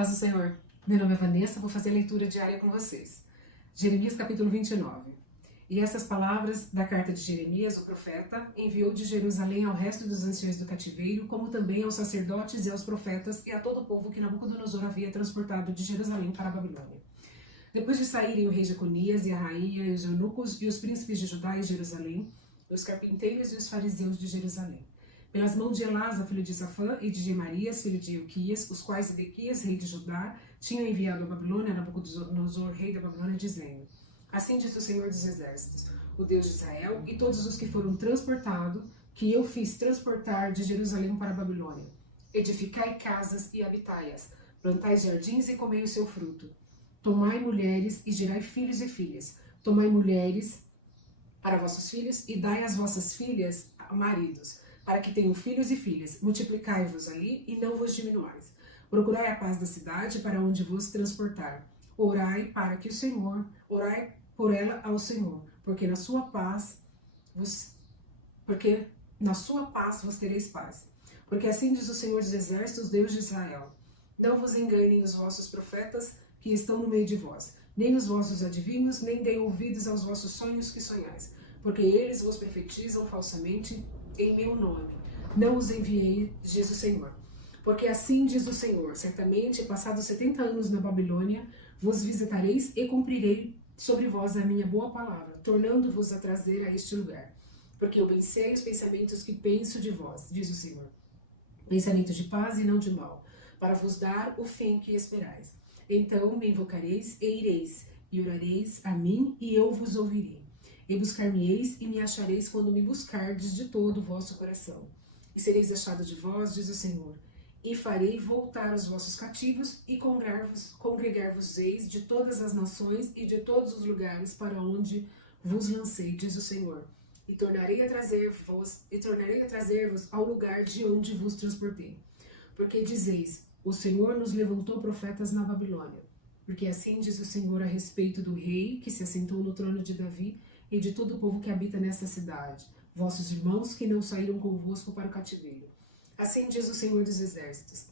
Paz do Senhor. Meu nome é Vanessa, vou fazer a leitura diária com vocês. Jeremias capítulo 29. E essas palavras da carta de Jeremias, o profeta, enviou de Jerusalém ao resto dos anciões do cativeiro, como também aos sacerdotes e aos profetas e a todo o povo que Nabucodonosor havia transportado de Jerusalém para a Babilônia. Depois de saírem o rei Jeconias e a rainha e os eunucos e os príncipes de Judá e Jerusalém, os carpinteiros e os fariseus de Jerusalém, pelas mãos de Elasa, filho de Safã, e de Gemarias, filho de Euquias, os quais Zedequias, rei de Judá, tinham enviado a Babilônia a Nabucodonosor, rei da Babilônia, dizendo: Assim diz o Senhor dos Exércitos, o Deus de Israel, e todos os que foram transportados, que eu fiz transportar de Jerusalém para a Babilônia. Edificai casas e habitai-as, plantai jardins e comei o seu fruto. Tomai mulheres e gerai filhos e filhas. Tomai mulheres para vossos filhos e dai às vossas filhas maridos, para que tenham filhos e filhas. Multiplicai-vos ali e não vos diminuais. Procurai a paz da cidade para onde vos transportar. Orai para que o Senhor, orai por ela ao Senhor, porque na sua paz vos tereis paz. Porque assim diz o Senhor dos Exércitos, Deus de Israel: Não vos enganem os vossos profetas que estão no meio de vós, nem os vossos adivinhos, nem deem ouvidos aos vossos sonhos que sonhais, porque eles vos profetizam falsamente em meu nome. Não os enviei, diz o Senhor. Porque assim diz o Senhor: certamente, passados 70 anos na Babilônia, vos visitareis e cumprirei sobre vós a minha boa palavra, tornando-vos a trazer a este lugar. Porque eu bem sei os pensamentos que penso de vós, diz o Senhor. Pensamento de paz e não de mal, para vos dar o fim que esperais. Então me invocareis e ireis, e orareis a mim, e eu vos ouvirei. E buscar-me-eis e me achareis quando me buscardes de todo o vosso coração. E sereis achados de vós, diz o Senhor. E farei voltar os vossos cativos, e congregar-vos-eis de todas as nações e de todos os lugares para onde vos lancei, diz o Senhor. E tornarei a trazer-vos ao lugar de onde vos transportei. Porque dizeis: o Senhor nos levantou profetas na Babilônia. Porque assim diz o Senhor a respeito do rei que se assentou no trono de Davi e de todo o povo que habita nesta cidade, vossos irmãos que não saíram convosco para o cativeiro. Assim diz o Senhor dos Exércitos: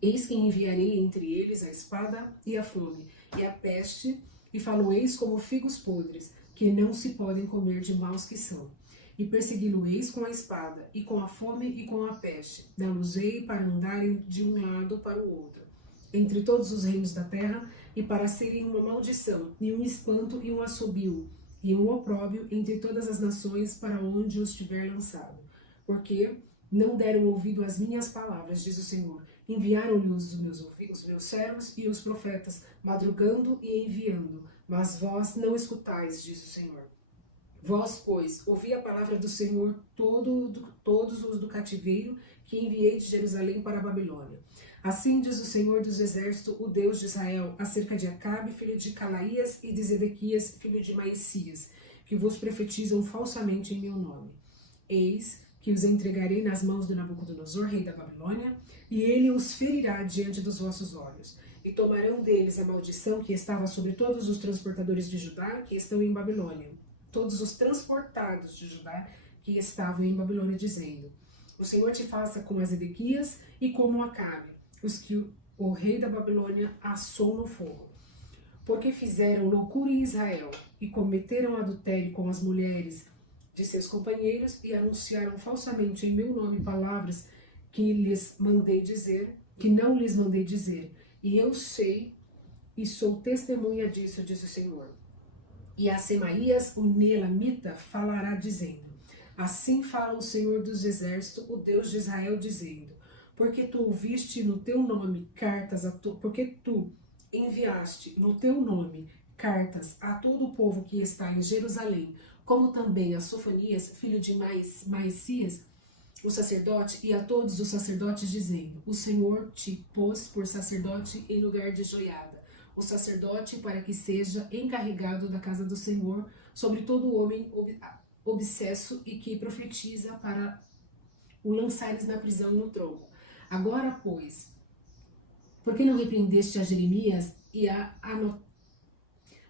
Eis que enviarei entre eles a espada e a fome e a peste, e falo-eis como figos podres, que não se podem comer de maus que são. E persegui-lo-eis com a espada, e com a fome e com a peste. Dá-los-ei para andarem de um lado para o outro, entre todos os reinos da terra, e para serem uma maldição, e um espanto, e um assobio, e um opróbio entre todas as nações para onde os tiver lançado. Porque não deram ouvido às minhas palavras, diz o Senhor. Enviaram-lhe os meus servos e os profetas, madrugando e enviando, mas vós não escutais, diz o Senhor. Vós, pois, ouvi a palavra do Senhor, todos os do cativeiro, que enviei de Jerusalém para a Babilônia. Assim diz o Senhor dos Exércitos, o Deus de Israel, acerca de Acabe, filho de Calaías, e de Zedequias, filho de Maicias, que vos profetizam falsamente em meu nome. Eis que os entregarei nas mãos de Nabucodonosor, rei da Babilônia, e ele os ferirá diante dos vossos olhos. E tomarão deles a maldição que estava sobre todos os transportadores de Judá que estão em Babilônia, todos os transportados de Judá que estavam em Babilônia, dizendo: O Senhor te faça como a Zedequias e como Acabe, os que o rei da Babilônia assou no fogo. Porque fizeram loucura em Israel e cometeram adultério com as mulheres de seus companheiros e anunciaram falsamente em meu nome palavras que não lhes mandei dizer. E eu sei e sou testemunha disso, diz o Senhor. E a Semaías, o Neelamita, falará dizendo: Assim fala o Senhor dos Exércitos, o Deus de Israel, dizendo: Porque tu ouviste no teu nome cartas porque tu enviaste no teu nome cartas a todo o povo que está em Jerusalém, como também a Sofonias, filho de Maicias, o sacerdote, e a todos os sacerdotes, dizendo: O Senhor te pôs por sacerdote em lugar de Joiada, o sacerdote, para que seja encarregado da casa do Senhor sobre todo homem obsesso e que profetiza, para o lançares na prisão no tronco. Agora, pois, por que não repreendeste a Jeremias e a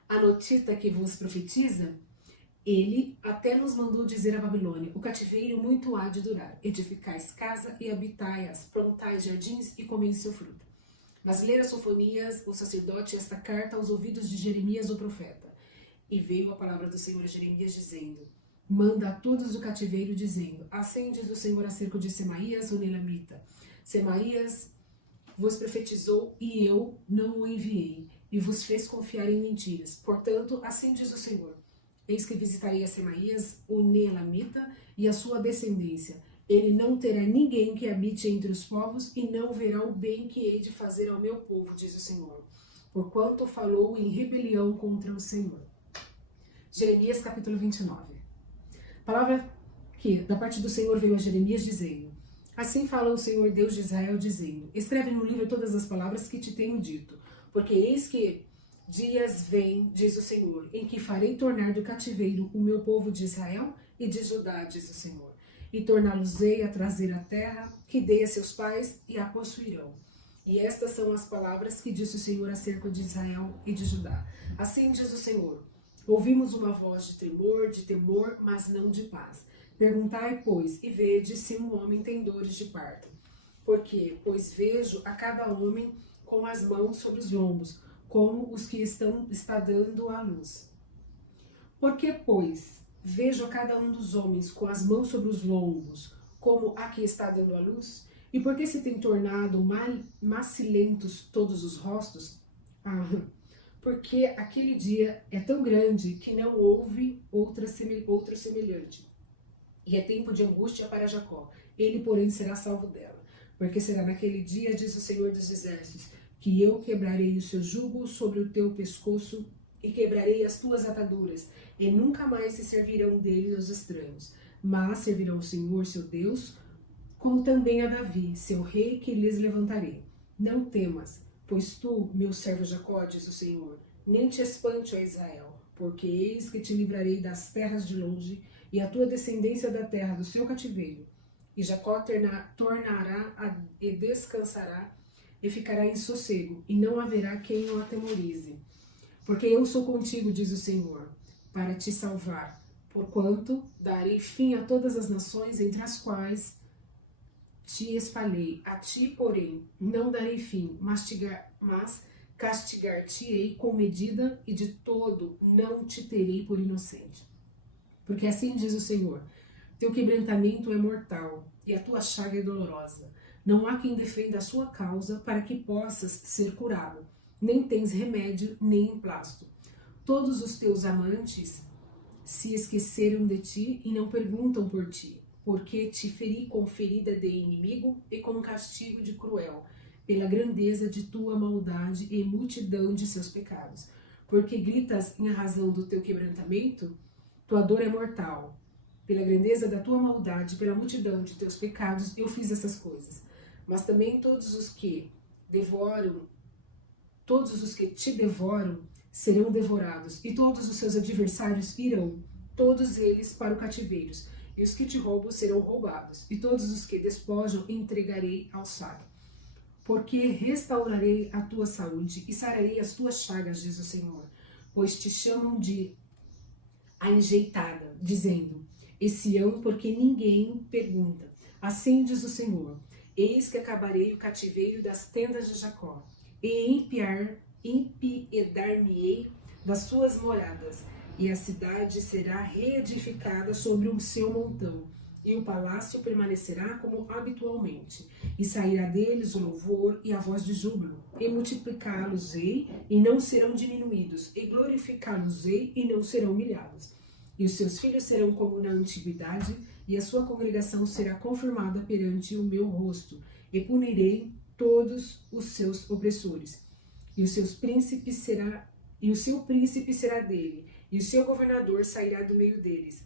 Anotita que vos profetiza? Ele até nos mandou dizer a Babilônia: o cativeiro muito há de durar. Edificais casa e habitai-as, plantai jardins e comei seu fruto. Mas lera Sofonias, o sacerdote, esta carta aos ouvidos de Jeremias, o profeta. E veio a palavra do Senhor a Jeremias, dizendo: manda a todos do cativeiro, dizendo: assim diz o Senhor acerca de Semaías, o Nelamita. Semaías vos profetizou e eu não o enviei, e vos fez confiar em mentiras. Portanto, assim diz o Senhor: eis que visitarei a Semaías, o Nelamita, e a sua descendência. Ele não terá ninguém que habite entre os povos, e não verá o bem que hei de fazer ao meu povo, diz o Senhor, porquanto falou em rebelião contra o Senhor. Jeremias capítulo 29. Palavra que da parte do Senhor veio a Jeremias, dizendo: assim fala o Senhor Deus de Israel, dizendo: escreve no livro todas as palavras que te tenho dito, porque eis que dias vêm, diz o Senhor, em que farei tornar do cativeiro o meu povo de Israel e de Judá, diz o Senhor, e torná-los-ei a trazer a terra que dei a seus pais, e a possuirão. E estas são as palavras que disse o Senhor acerca de Israel e de Judá. Assim diz o Senhor: ouvimos uma voz de temor, mas não de paz. Perguntai, pois, e vede se um homem tem dores de parto. Porque, pois vejo a cada homem com as mãos sobre os lombos, como os que está dando à luz. Porque, pois, vejo a cada um dos homens com as mãos sobre os lombos, como a que está dando à luz? E por que se tem tornado macilentos todos os rostos? Porque aquele dia é tão grande que não houve outro semelhante. E é tempo de angústia para Jacó, ele, porém, será salvo dela. Porque será naquele dia, diz o Senhor dos Exércitos, que eu quebrarei o seu jugo sobre o teu pescoço e quebrarei as tuas ataduras, e nunca mais se servirão dele os estranhos, mas servirão o Senhor, seu Deus, como também a Davi, seu rei, que lhes levantarei. Não temas, pois tu, meu servo Jacó, diz o Senhor, nem te espante, ó Israel, porque eis que te livrarei das terras de longe, e a tua descendência da terra do seu cativeiro. E Jacó tornará e descansará, e ficará em sossego, e não haverá quem o atemorize. Porque eu sou contigo, diz o Senhor, para te salvar, porquanto darei fim a todas as nações entre as quais te espalhei. A ti, porém, não darei fim, mas castigar-te-ei com medida, e de todo não te terei por inocente. Porque assim diz o Senhor: teu quebrantamento é mortal, e a tua chaga é dolorosa. Não há quem defenda a sua causa para que possas ser curado. Nem tens remédio, nem emplasto. Todos os teus amantes se esqueceram de ti e não perguntam por ti, porque te feri com ferida de inimigo e com castigo de cruel, pela grandeza de tua maldade e multidão de seus pecados. Porque gritas em razão do teu quebrantamento, tua dor é mortal. Pela grandeza da tua maldade, pela multidão de teus pecados, eu fiz essas coisas. Mas também todos os que te devoram serão devorados, e todos os seus adversários irão, todos eles para o cativeiro, e os que te roubam serão roubados, e todos os que despojam entregarei ao saque. Porque restaurarei a tua saúde e sararei as tuas chagas, diz o Senhor, pois te chamam de a enjeitada, dizendo: e Sião, porque ninguém pergunta. Assim diz o Senhor: eis que acabarei o cativeiro das tendas de Jacó, e empiedar-me-ei das suas moradas, e a cidade será reedificada sobre o seu montão, e o palácio permanecerá como habitualmente, e sairá deles o louvor e a voz de júbilo, e multiplicá-los-ei, e não serão diminuídos, e glorificá-los-ei, e não serão humilhados. E os seus filhos serão como na antiguidade, e a sua congregação será confirmada perante o meu rosto, e punirei todos os seus opressores. E o seu príncipe será dele, e o seu governador sairá do meio deles.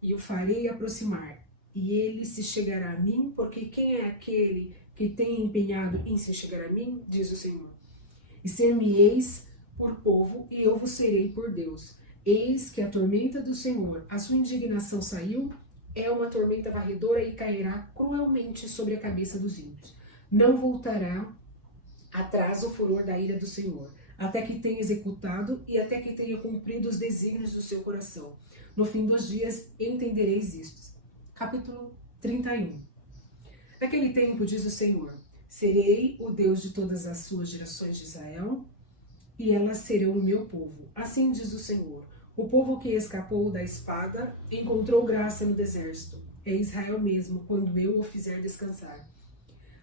E o farei aproximar, e ele se chegará a mim, porque quem é aquele que tem empenhado em se chegar a mim, diz o Senhor. E ser-me-eis por povo, e eu vos serei por Deus. Eis que a tormenta do Senhor, a sua indignação saiu, é uma tormenta varredora e cairá cruelmente sobre a cabeça dos ímpios. Não voltará atrás o furor da ira do Senhor, até que tenha executado e até que tenha cumprido os desígnios do seu coração. No fim dos dias entendereis isto. Capítulo 31. Naquele tempo, diz o Senhor, Serei o Deus de todas as suas gerações de Israel, e elas serão o meu povo. Assim diz o Senhor. O povo que escapou da espada encontrou graça no deserto. É Israel mesmo, quando eu o fizer descansar.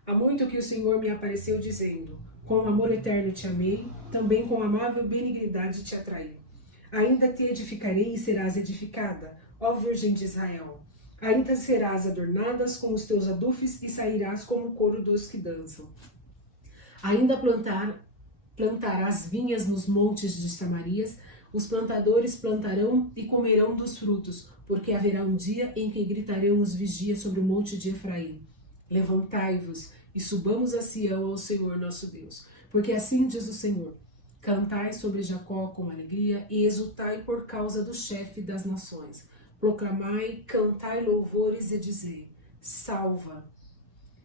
Há muito que o Senhor me apareceu dizendo: com amor eterno te amei, também com amável benignidade te atraí. Ainda te edificarei e serás edificada, ó Virgem de Israel. Ainda serás adornadas com os teus adufes e sairás como o coro dos que dançam. Ainda plantarás vinhas nos montes de Samarias, os plantadores plantarão e comerão dos frutos, porque haverá um dia em que gritarão os vigias sobre o monte de Efraim. Levantai-vos e subamos a Sião ao Senhor nosso Deus, porque assim diz o Senhor: cantai sobre Jacó com alegria e exultai por causa do chefe das nações. Proclamai, cantai louvores e dizei: salva,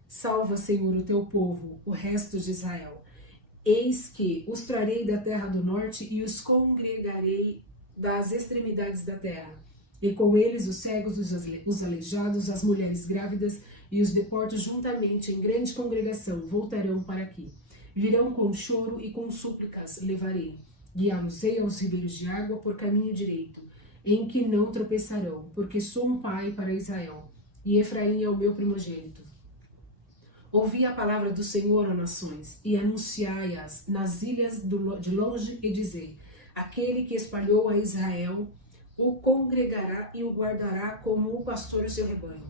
salva, Senhor, o teu povo, o resto de Israel. Eis que os trarei da terra do norte e os congregarei das extremidades da terra. E com eles os cegos, os aleijados, as mulheres grávidas e os deportos juntamente em grande congregação voltarão para aqui. Virão com choro e com súplicas levarei. Guiá-los-ei aos ribeiros de água por caminho direito, em que não tropeçarão, porque sou um pai para Israel, e Efraim é o meu primogênito. Ouvi a palavra do Senhor, ó nações, e anunciai-as nas ilhas de longe, e dizei: aquele que espalhou a Israel o congregará e o guardará como o pastor o seu rebanho.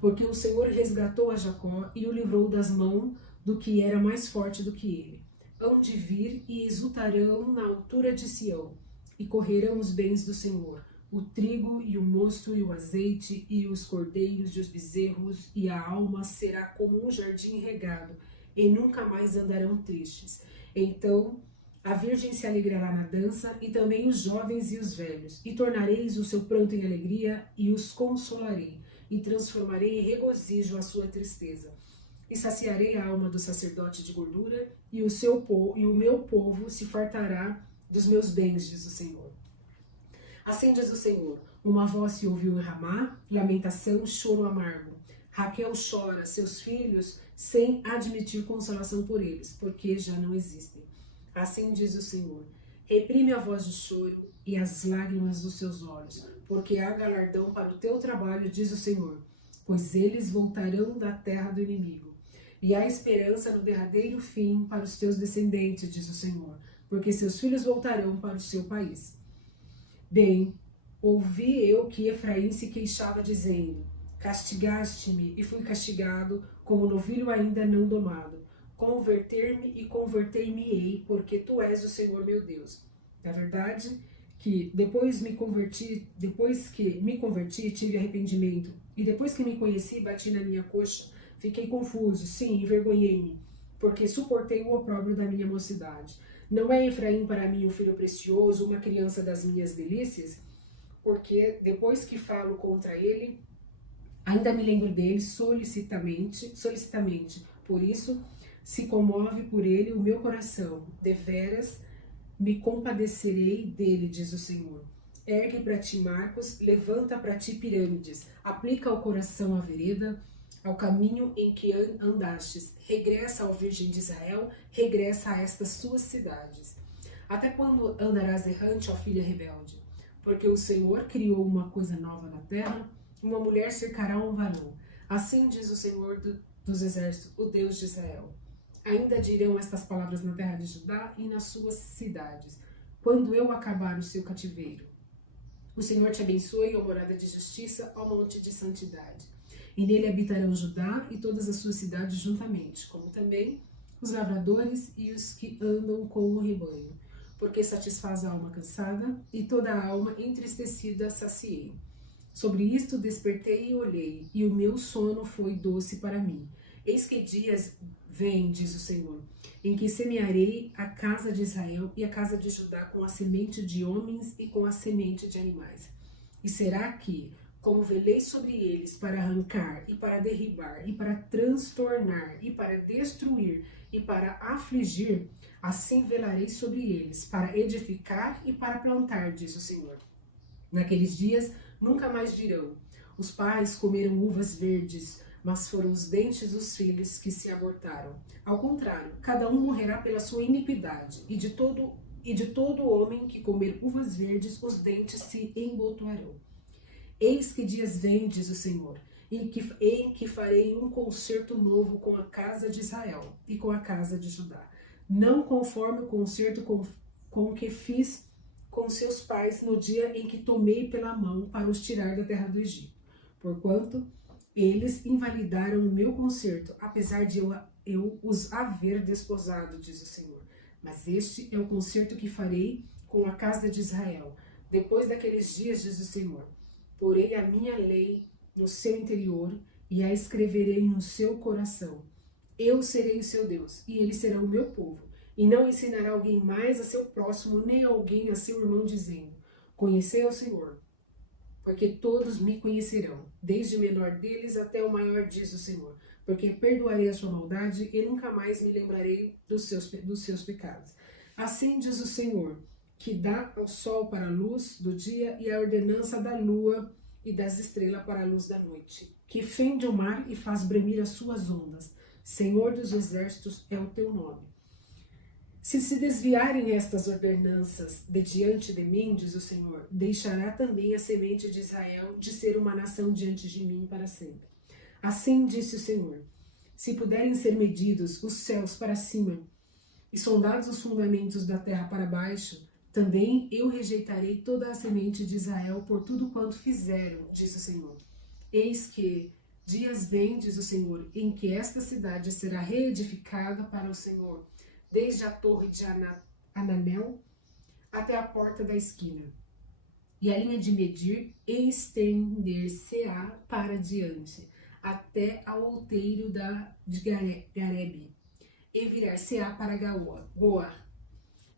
Porque o Senhor resgatou a Jacó e o livrou das mãos do que era mais forte do que ele. Hão de vir e exultarão na altura de Sião, e correrão os bens do Senhor, o trigo e o mosto e o azeite e os cordeiros e os bezerros, e a alma será como um jardim regado, e nunca mais andarão tristes. Então a virgem se alegrará na dança, e também os jovens e os velhos, e tornareis o seu pranto em alegria, e os consolarei, e transformarei em regozijo a sua tristeza. E saciarei a alma do sacerdote de gordura, e o meu povo se fartará dos meus bens, diz o Senhor. Assim diz o Senhor: uma voz se ouviu em Ramá, lamentação, choro amargo. Raquel chora seus filhos sem admitir consolação por eles, porque já não existem. Assim diz o Senhor: reprime a voz de choro e as lágrimas dos seus olhos, porque há galardão para o teu trabalho, diz o Senhor, pois eles voltarão da terra do inimigo. E há esperança no derradeiro fim para os teus descendentes, diz o Senhor, porque seus filhos voltarão para o seu país. Bem, ouvi eu que Efraim se queixava, dizendo: castigaste-me e fui castigado, como novilho ainda não domado. Converter-me e convertei-me-ei, porque tu és o Senhor meu Deus. Na verdade, que depois que me converti, tive arrependimento, e depois que me conheci, bati na minha coxa, fiquei confuso, sim, envergonhei-me, porque suportei o opróbrio da minha mocidade. Não é Efraim para mim um filho precioso, uma criança das minhas delícias? Porque depois que falo contra ele, ainda me lembro dele solicitamente. Por isso, se comove por ele o meu coração. Deveras me compadecerei dele, diz o Senhor. Ergue para ti marcos, levanta para ti pirâmides, aplica ao coração a vereda, ao caminho em que andastes. Regressa ao Virgem de Israel, regressa a estas suas cidades. Até quando andarás errante, ó filha rebelde? Porque o Senhor criou uma coisa nova na terra, uma mulher cercará um varão. Assim diz o Senhor dos exércitos, o Deus de Israel. Ainda dirão estas palavras na terra de Judá e nas suas cidades, quando eu acabar o seu cativeiro. O Senhor te abençoe, ó morada de justiça, ó monte de santidade. E nele habitarão Judá e todas as suas cidades juntamente, como também os lavradores e os que andam com o rebanho. Porque satisfaz a alma cansada e toda a alma entristecida saciei. Sobre isto despertei e olhei, e o meu sono foi doce para mim. Eis que dias vem, diz o Senhor, em que semearei a casa de Israel e a casa de Judá com a semente de homens e com a semente de animais. E será que, como velei sobre eles para arrancar e para derribar e para transtornar e para destruir e para afligir, assim velarei sobre eles para edificar e para plantar, diz o Senhor. Naqueles dias nunca mais dirão: os pais comeram uvas verdes, mas foram os dentes dos filhos que se abortaram. Ao contrário, cada um morrerá pela sua iniquidade, e de todo homem que comer uvas verdes, os dentes se embotoarão. Eis que dias vem, diz o Senhor, em que farei um concerto novo com a casa de Israel e com a casa de Judá, não conforme o concerto com o que fiz com seus pais no dia em que tomei pela mão para os tirar da terra do Egito. Porquanto eles invalidaram o meu concerto, apesar de eu os haver desposado, diz o Senhor. Mas este é o concerto que farei com a casa de Israel, depois daqueles dias, diz o Senhor. Porei a minha lei no seu interior e a escreverei no seu coração. Eu serei o seu Deus, e eles serão o meu povo. E não ensinará alguém mais a seu próximo, nem alguém a seu irmão, dizendo: conhecei ao Senhor, porque todos me conhecerão, desde o menor deles até o maior, diz o Senhor. Porque perdoarei a sua maldade e nunca mais me lembrarei dos seus pecados. Assim diz o Senhor, que dá ao sol para a luz do dia e a ordenança da lua e das estrelas para a luz da noite, que fende o mar e faz bremir as suas ondas. Senhor dos exércitos é o teu nome. Se desviarem estas ordenanças de diante de mim, diz o Senhor, deixará também a semente de Israel de ser uma nação diante de mim para sempre. Assim disse o Senhor, se puderem ser medidos os céus para cima e sondados os fundamentos da terra para baixo, também eu rejeitarei toda a semente de Israel por tudo quanto fizeram, diz o Senhor. Eis que dias vêm, diz o Senhor, em que esta cidade será reedificada para o Senhor, desde a torre de Ananel até a porta da esquina. E a linha de medir estender-se-á para diante, até ao outeiro de Garebe, e virar-se-á para Goa,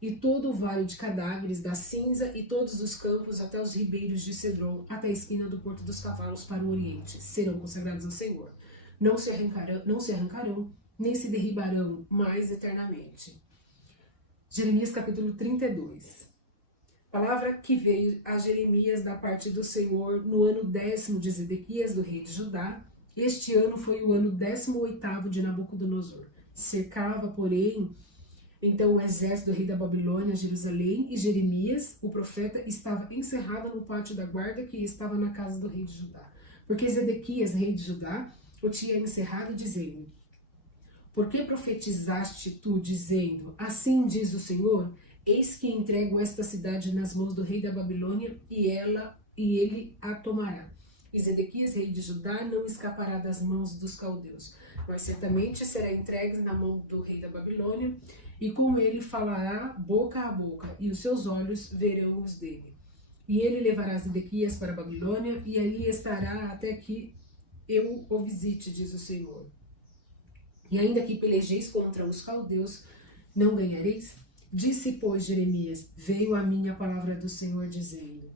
e todo o vale de cadáveres da cinza, e todos os campos até os ribeiros de Cedron, até a esquina do Porto dos Cavalos para o Oriente, serão consagrados ao Senhor. Não se arrancarão, nem se derribarão mais eternamente. Jeremias capítulo 32. Palavra que veio a Jeremias da parte do Senhor no ano 10º de Zedequias, do rei de Judá. Este ano foi o ano 18º de Nabucodonosor. Cercava, porém, então o exército do rei da Babilônia, Jerusalém, e Jeremias, o profeta, estava encerrado no pátio da guarda que estava na casa do rei de Judá. Porque Zedequias, rei de Judá, o tinha encerrado, dizendo: por que profetizaste tu, dizendo, assim diz o Senhor, eis que entrego esta cidade nas mãos do rei da Babilônia, e ele a tomará. E Zedequias, rei de Judá, não escapará das mãos dos caldeus, mas certamente será entregue na mão do rei da Babilônia, e com ele falará boca a boca, e os seus olhos verão os dele. E ele levará Zedequias para a Babilônia, e ali estará até que eu o visite, diz o Senhor. E ainda que pelejeis contra os caldeus, não ganhareis? Disse, pois, Jeremias, veio a mim a palavra do Senhor, dizendo: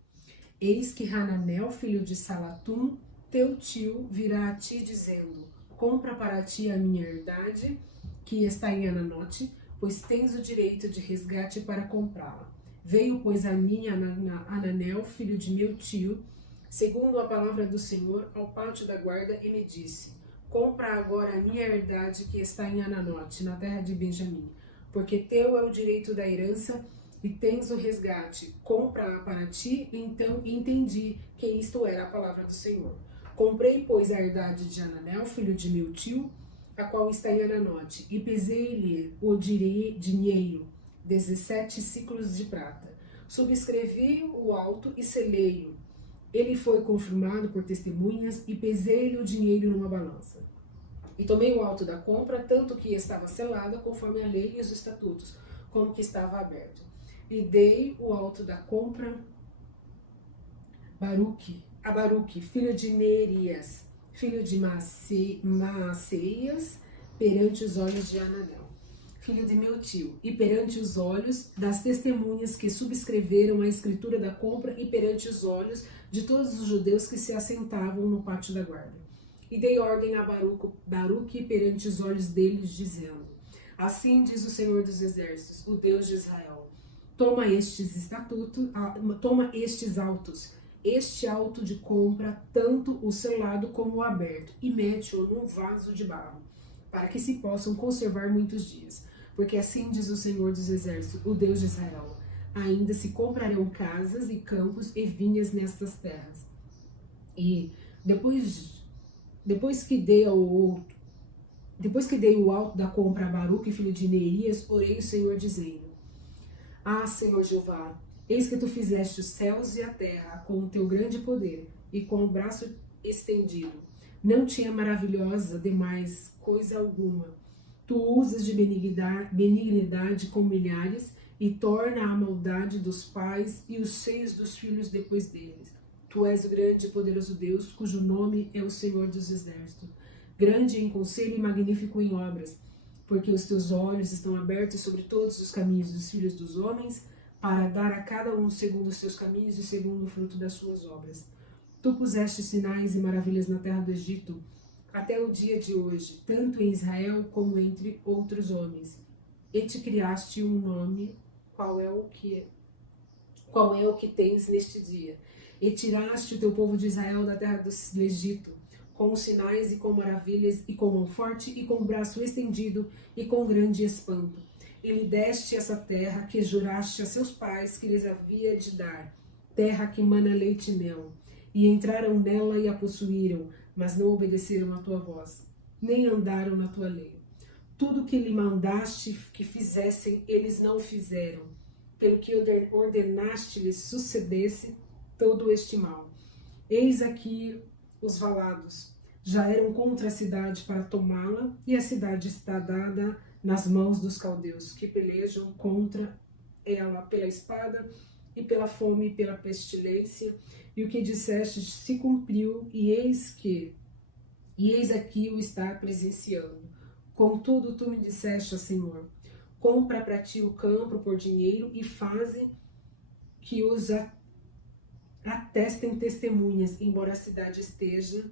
eis que Hananel, filho de Salatum, teu tio, virá a ti, dizendo: compra para ti a minha herdade, que está em Ananote, pois tens o direito de resgate para comprá-la. Veio, pois, a mim Hananel, filho de meu tio, segundo a palavra do Senhor, ao pátio da guarda, e me disse: compra agora a minha herdade que está em Ananote, na terra de Benjamim, porque teu é o direito da herança e tens o resgate. Compra-a para ti. Então entendi que isto era a palavra do Senhor. Comprei, pois, a herdade de Hananel, filho de meu tio, a qual está em Ananote, e pesei-lhe o dinheiro, 17 ciclos de prata. Subscrevi o auto e selei-o. Ele foi confirmado por testemunhas, e pesei-lhe o dinheiro numa balança. E tomei o auto da compra, tanto que estava selada, conforme a lei e os estatutos, como que estava aberto. E dei o auto da compra a Baruque, filho de Nerias, filho de Maaceias, perante os olhos de Hananel, filho de meu tio, e perante os olhos das testemunhas que subscreveram a escritura da compra, e perante os olhos de todos os judeus que se assentavam no pátio da guarda. E dei ordem a Baruque perante os olhos deles, dizendo: assim diz o Senhor dos Exércitos, o Deus de Israel: toma estes autos este auto de compra, tanto o selado como o aberto, e mete-o num vaso de barro, para que se possam conservar muitos dias. Porque assim diz o Senhor dos Exércitos, o Deus de Israel: ainda se comprarão casas e campos e vinhas nestas terras. E depois que dei o alto da compra a Baruque, filho de Neerias, orei o Senhor dizendo: ah, Senhor Jeová, eis que tu fizeste os céus e a terra com o teu grande poder e com o braço estendido. Não tinha maravilhosa demais coisa alguma. Tu usas de benignidade com milhares e torna a maldade dos pais e os seios dos filhos depois deles. Tu és o grande e poderoso Deus, cujo nome é o Senhor dos Exércitos. Grande em conselho e magnífico em obras, porque os teus olhos estão abertos sobre todos os caminhos dos filhos dos homens, para dar a cada um segundo os seus caminhos e segundo o fruto das suas obras. Tu puseste sinais e maravilhas na terra do Egito, até o dia de hoje, tanto em Israel como entre outros homens. E te criaste um nome, qual é o que tens neste dia. E tiraste o teu povo de Israel da terra do Egito, com sinais e com maravilhas, e com mão forte, e com braço estendido, e com grande espanto. E lhe deste essa terra que juraste a seus pais que lhes havia de dar, terra que mana leite e mel. E entraram nela e a possuíram, mas não obedeceram à tua voz, nem andaram na tua lei. Tudo que lhe mandaste que fizessem, eles não fizeram, pelo que ordenaste-lhes sucedesse todo este mal. Eis aqui os valados já eram contra a cidade para tomá-la, e a cidade está dada nas mãos dos caldeus, que pelejam contra ela pela espada, e pela fome, e pela pestilência. E o que disseste se cumpriu, e eis aqui o está presenciando. Contudo, tu me disseste, Senhor: compra para ti o campo por dinheiro, e faze que os atestem testemunhas, embora a cidade esteja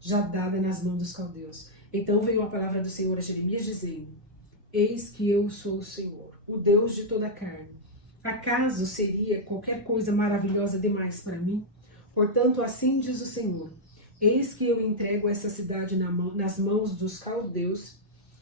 já dada nas mãos dos caldeus. Então veio a palavra do Senhor a Jeremias, dizendo: eis que eu sou o Senhor, o Deus de toda a carne. Acaso seria qualquer coisa maravilhosa demais para mim? Portanto, assim diz o Senhor: eis que eu entrego essa cidade nas mãos dos caldeus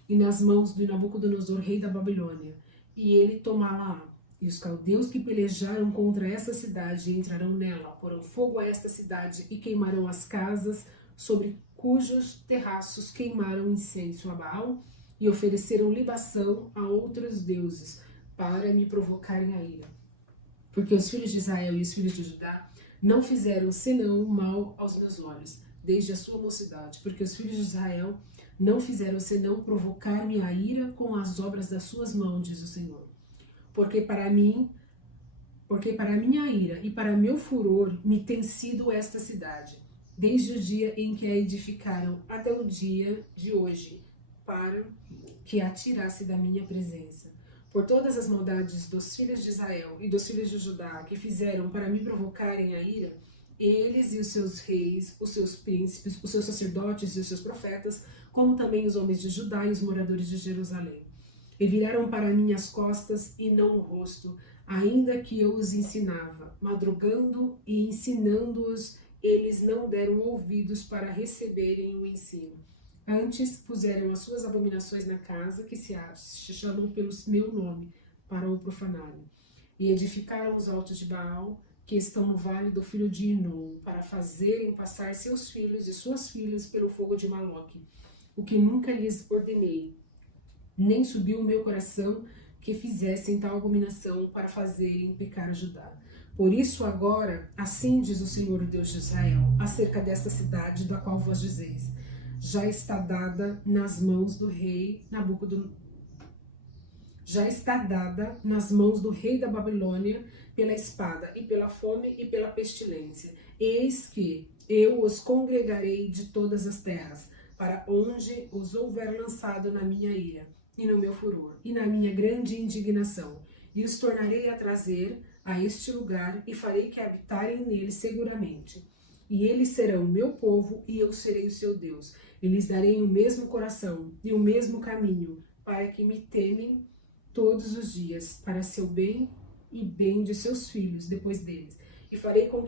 e nas mãos de Nabucodonosor, rei da Babilônia, e ele tomá-la. E os caldeus que pelejaram contra essa cidade entrarão nela, porão fogo a esta cidade e queimarão as casas sobre cujos terraços queimaram incenso a Baal e ofereceram libação a outros deuses para me provocarem a ira. Porque os filhos de Israel e os filhos de Judá não fizeram senão mal aos meus olhos, desde a sua mocidade. Porque os filhos de Israel não fizeram senão provocar-me a ira com as obras das suas mãos, diz o Senhor. Porque para minha ira e para meu furor me tem sido esta cidade, desde o dia em que a edificaram até o dia de hoje, para que a tirasse da minha presença. Por todas as maldades dos filhos de Israel e dos filhos de Judá que fizeram para me provocarem a ira, eles e os seus reis, os seus príncipes, os seus sacerdotes e os seus profetas, como também os homens de Judá e os moradores de Jerusalém. E viraram para mim as costas e não o rosto, ainda que eu os ensinava, madrugando e ensinando-os, eles não deram ouvidos para receberem o ensino. Antes puseram as suas abominações na casa, que se chamam pelo meu nome, para o profanarem. E edificaram os altos de Baal, que estão no vale do filho de Inom, para fazerem passar seus filhos e suas filhas pelo fogo de Maloque, o que nunca lhes ordenei, nem subiu o meu coração que fizessem tal abominação para fazerem pecar a Judá. Por isso agora, assim diz o Senhor, o Deus de Israel, acerca desta cidade da qual vos dizeis: já está dada nas mãos do rei Nabucodonosor. Já está dada nas mãos do rei da Babilônia pela espada e pela fome e pela pestilência. Eis que eu os congregarei de todas as terras, para onde os houver lançado na minha ira, e no meu furor, e na minha grande indignação, e os tornarei a trazer a este lugar, e farei que habitarem nele seguramente. E eles serão meu povo, e eu serei o seu Deus. E lhes darei o mesmo coração e o mesmo caminho, para que me temem todos os dias, para seu bem e bem de seus filhos depois deles. e farei com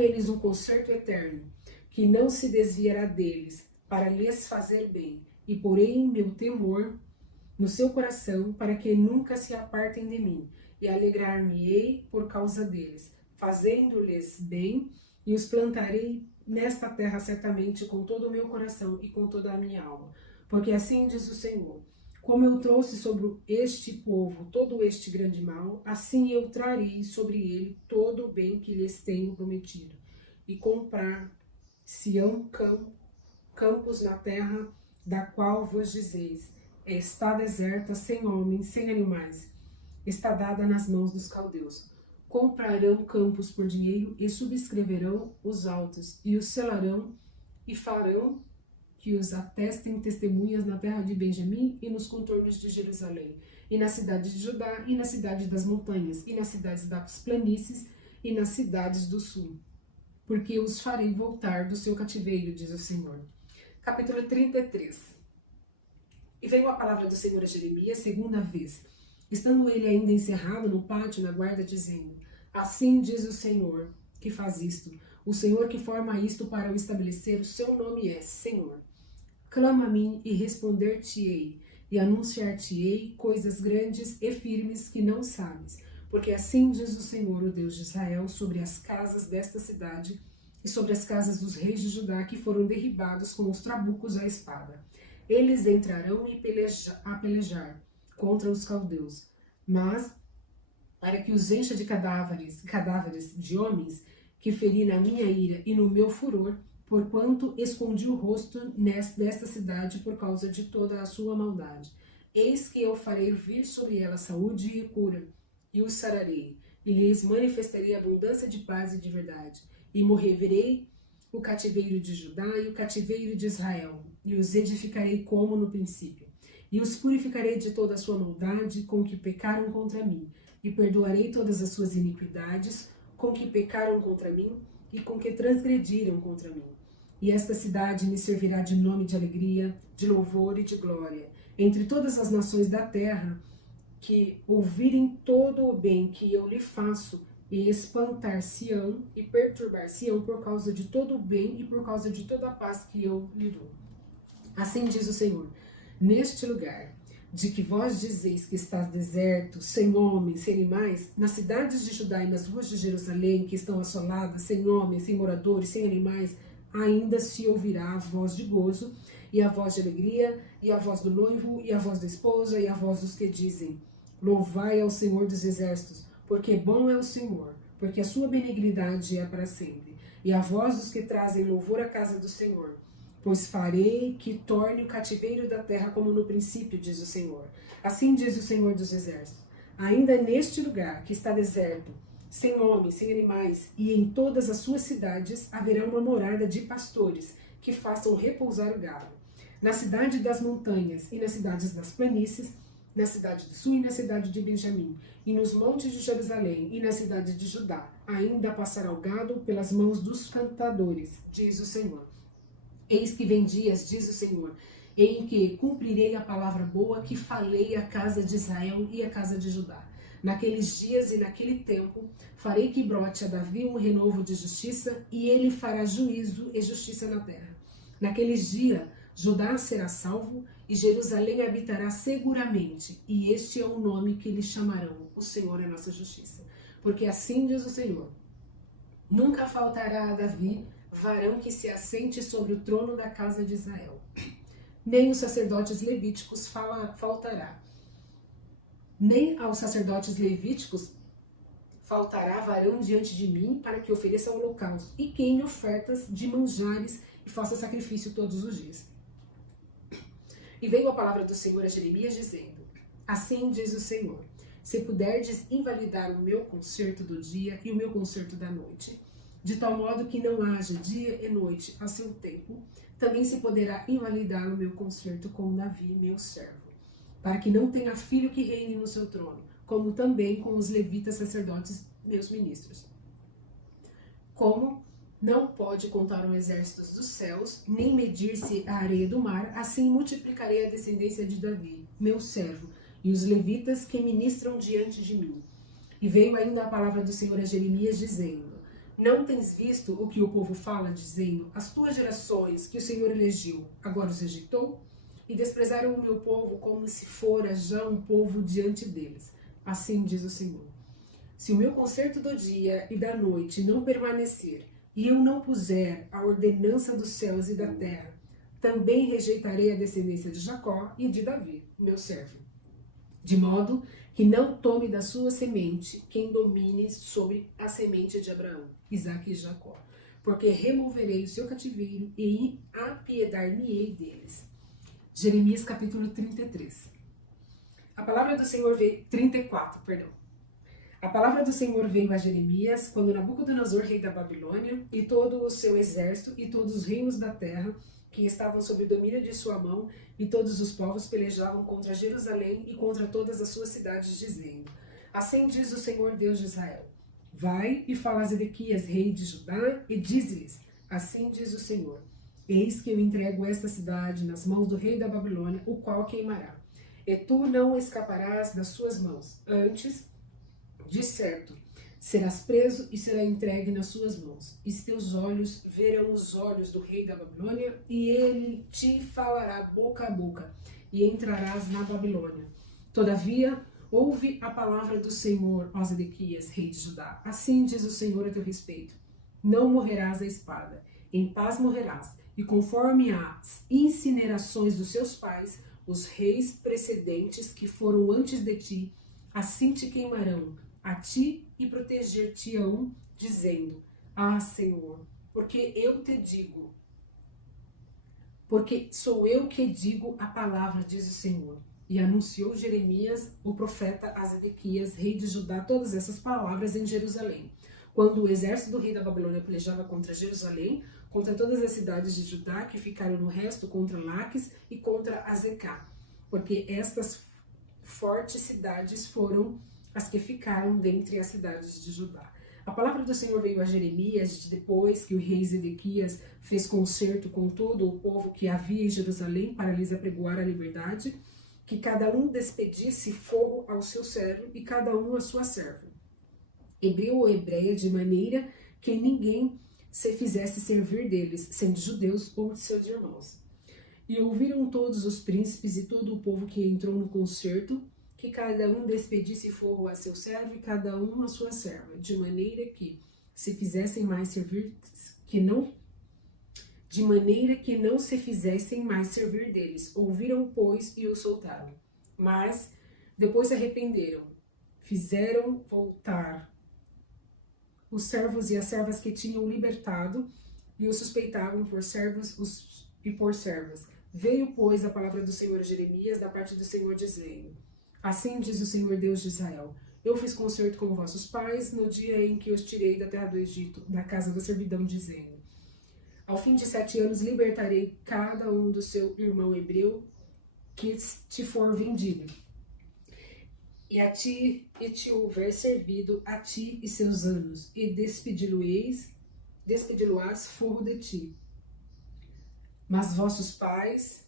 eles um concerto eterno, que não se desviará deles, para lhes fazer bem, e porei meu temor no seu coração, para que nunca se apartem de mim, e alegrar-me-ei por causa deles, fazendo-lhes bem, e os plantarei nesta terra certamente com todo o meu coração e com toda a minha alma. Porque assim diz o Senhor: como eu trouxe sobre este povo todo este grande mal, assim eu trarei sobre ele todo o bem que lhes tenho prometido. E comprar-se-ão campos na terra da qual vos dizeis: está deserta, sem homens, sem animais, está dada nas mãos dos caldeus. Comprarão campos por dinheiro e subscreverão os autos, e os selarão, e farão que os atestem testemunhas na terra de Benjamim e nos contornos de Jerusalém, e na cidade de Judá, e na cidade das montanhas, e nas cidades das planícies, e nas cidades do sul, porque os farei voltar do seu cativeiro, diz o Senhor. Capítulo 33. E veio a palavra do Senhor a Jeremias segunda vez, estando ele ainda encerrado no pátio na guarda, dizendo: assim diz o Senhor que faz isto, o Senhor que forma isto para o estabelecer, o seu nome é Senhor. Clama a mim e responder-te-ei, e anunciar-te-ei coisas grandes e firmes que não sabes, porque assim diz o Senhor, o Deus de Israel, sobre as casas desta cidade e sobre as casas dos reis de Judá que foram derribados com os trabucos à espada. Eles entrarão a pelejar contra os caldeus, mas para que os encha de cadáveres de homens que feri na minha ira e no meu furor, porquanto escondi o rosto desta cidade por causa de toda a sua maldade. Eis que eu farei vir sobre ela saúde e cura, e os sararei, e lhes manifestarei abundância de paz e de verdade, e moverei o cativeiro de Judá e o cativeiro de Israel, e os edificarei como no princípio, e os purificarei de toda a sua maldade com que pecaram contra mim, e perdoarei todas as suas iniquidades com que pecaram contra mim e com que transgrediram contra mim. E esta cidade me servirá de nome de alegria, de louvor e de glória, entre todas as nações da terra, que ouvirem todo o bem que eu lhe faço, e espantar-se-ão e perturbar-se-ão por causa de todo o bem e por causa de toda a paz que eu lhe dou. Assim diz o Senhor: neste lugar, de que vós dizeis que está deserto, sem homens, sem animais, nas cidades de Judá e nas ruas de Jerusalém, que estão assoladas, sem homens, sem moradores, sem animais, ainda se ouvirá a voz de gozo, e a voz de alegria, e a voz do noivo, e a voz da esposa, e a voz dos que dizem: louvai ao Senhor dos exércitos, porque bom é o Senhor, porque a sua benignidade é para sempre. E a voz dos que trazem louvor à casa do Senhor, pois farei que torne o cativeiro da terra como no princípio, diz o Senhor. Assim diz o Senhor dos exércitos: ainda neste lugar que está deserto, sem homens, sem animais, e em todas as suas cidades haverá uma morada de pastores que façam repousar o gado. Na cidade das montanhas e nas cidades das planícies, na cidade do sul e na cidade de Benjamim, e nos montes de Jerusalém e na cidade de Judá, ainda passará o gado pelas mãos dos cantadores, diz o Senhor. Eis que vem dias, diz o Senhor, em que cumprirei a palavra boa que falei à casa de Israel e à casa de Judá. Naqueles dias e naquele tempo, farei que brote a Davi um renovo de justiça, e ele fará juízo e justiça na terra. Naqueles dias, Judá será salvo, e Jerusalém habitará seguramente, e este é o nome que lhe chamarão: o Senhor é nossa justiça. Porque assim diz o Senhor: nunca faltará a Davi varão que se assente sobre o trono da casa de Israel. Nem os sacerdotes levíticos faltará. Nem aos sacerdotes levíticos faltará varão diante de mim para que ofereça holocausto e queime ofertas de manjares e faça sacrifício todos os dias. E veio a palavra do Senhor a Jeremias dizendo: assim diz o Senhor: se puderdes invalidar o meu concerto do dia e o meu concerto da noite, de tal modo que não haja dia e noite a seu tempo, também se poderá invalidar o meu concerto com Davi, meu servo, para que não tenha filho que reine no seu trono, como também com os levitas sacerdotes, meus ministros. Como não pode contar os exércitos dos céus, nem medir-se a areia do mar, assim multiplicarei a descendência de Davi, meu servo, e os levitas que ministram diante de mim. E veio ainda a palavra do Senhor a Jeremias, dizendo: Não tens visto o que o povo fala, dizendo: As tuas gerações que o Senhor elegeu, agora os rejeitou? E desprezaram o meu povo como se fora já um povo diante deles. Assim diz o Senhor: Se o meu concerto do dia e da noite não permanecer, e eu não puser a ordenança dos céus e da terra, também rejeitarei a descendência de Jacó e de Davi, meu servo. De modo que não tome da sua semente quem domine sobre a semente de Abraão, Isaque e Jacó, porque removerei o seu cativeiro e apiedar-me-ei deles. Jeremias capítulo 33. A palavra do Senhor veio... 34, perdão. A palavra do Senhor veio a Jeremias quando Nabucodonosor, rei da Babilônia, e todo o seu exército e todos os reinos da terra que estavam sob o domínio de sua mão, e todos os povos pelejavam contra Jerusalém e contra todas as suas cidades, dizendo: Assim diz o Senhor Deus de Israel: Vai e fala a Zedequias, rei de Judá, e diz-lhes: Assim diz o Senhor: Eis que eu entrego esta cidade nas mãos do rei da Babilônia, o qual queimará. E tu não escaparás das suas mãos. Antes, de certo, serás preso e será entregue nas suas mãos. E teus olhos verão os olhos do rei da Babilônia, e ele te falará boca a boca, e entrarás na Babilônia. Todavia, ouve a palavra do Senhor, ó Zedequias, rei de Judá. Assim diz o Senhor a teu respeito: Não morrerás à espada, em paz morrerás, e conforme as incinerações dos seus pais, os reis precedentes que foram antes de ti, assim te queimarão, a ti e proteger-te-ão, dizendo: Ah, Senhor, porque sou eu que digo a palavra, diz o Senhor. E anunciou Jeremias, o profeta, a Zedequias, rei de Judá, todas essas palavras em Jerusalém. Quando o exército do rei da Babilônia pelejava contra Jerusalém, contra todas as cidades de Judá que ficaram no resto, contra Laques e contra Azecá, porque estas fortes cidades foram as que ficaram dentre as cidades de Judá. A palavra do Senhor veio a Jeremias depois que o rei Zedequias fez concerto com todo o povo que havia em Jerusalém para lhes apregoar a liberdade, que cada um despedisse forro ao seu servo e cada um à sua serva, hebreu ou hebreia, de maneira que ninguém se fizesse servir deles, sendo judeus ou de seus irmãos. E ouviram todos os príncipes e todo o povo que entrou no concerto, que cada um despedisse forro a seu servo e cada um a sua serva, de maneira que se fizessem mais servir, de maneira que não se fizessem mais servir deles. Ouviram, pois, e o soltaram. Mas depois se arrependeram, fizeram voltar os servos e as servas que tinham libertado, e os suspeitavam por servos e por servas. Veio, pois, a palavra do Senhor a Jeremias da parte do Senhor, dizendo: Assim diz o Senhor Deus de Israel: Eu fiz concerto com vossos pais no dia em que os tirei da terra do Egito, da casa da servidão, dizendo: Ao fim de 7 anos libertarei cada um do seu irmão hebreu que te for vendido, e a ti e te houver servido a ti e seus anos, e despedi-lo-ás forro de ti. Mas vossos pais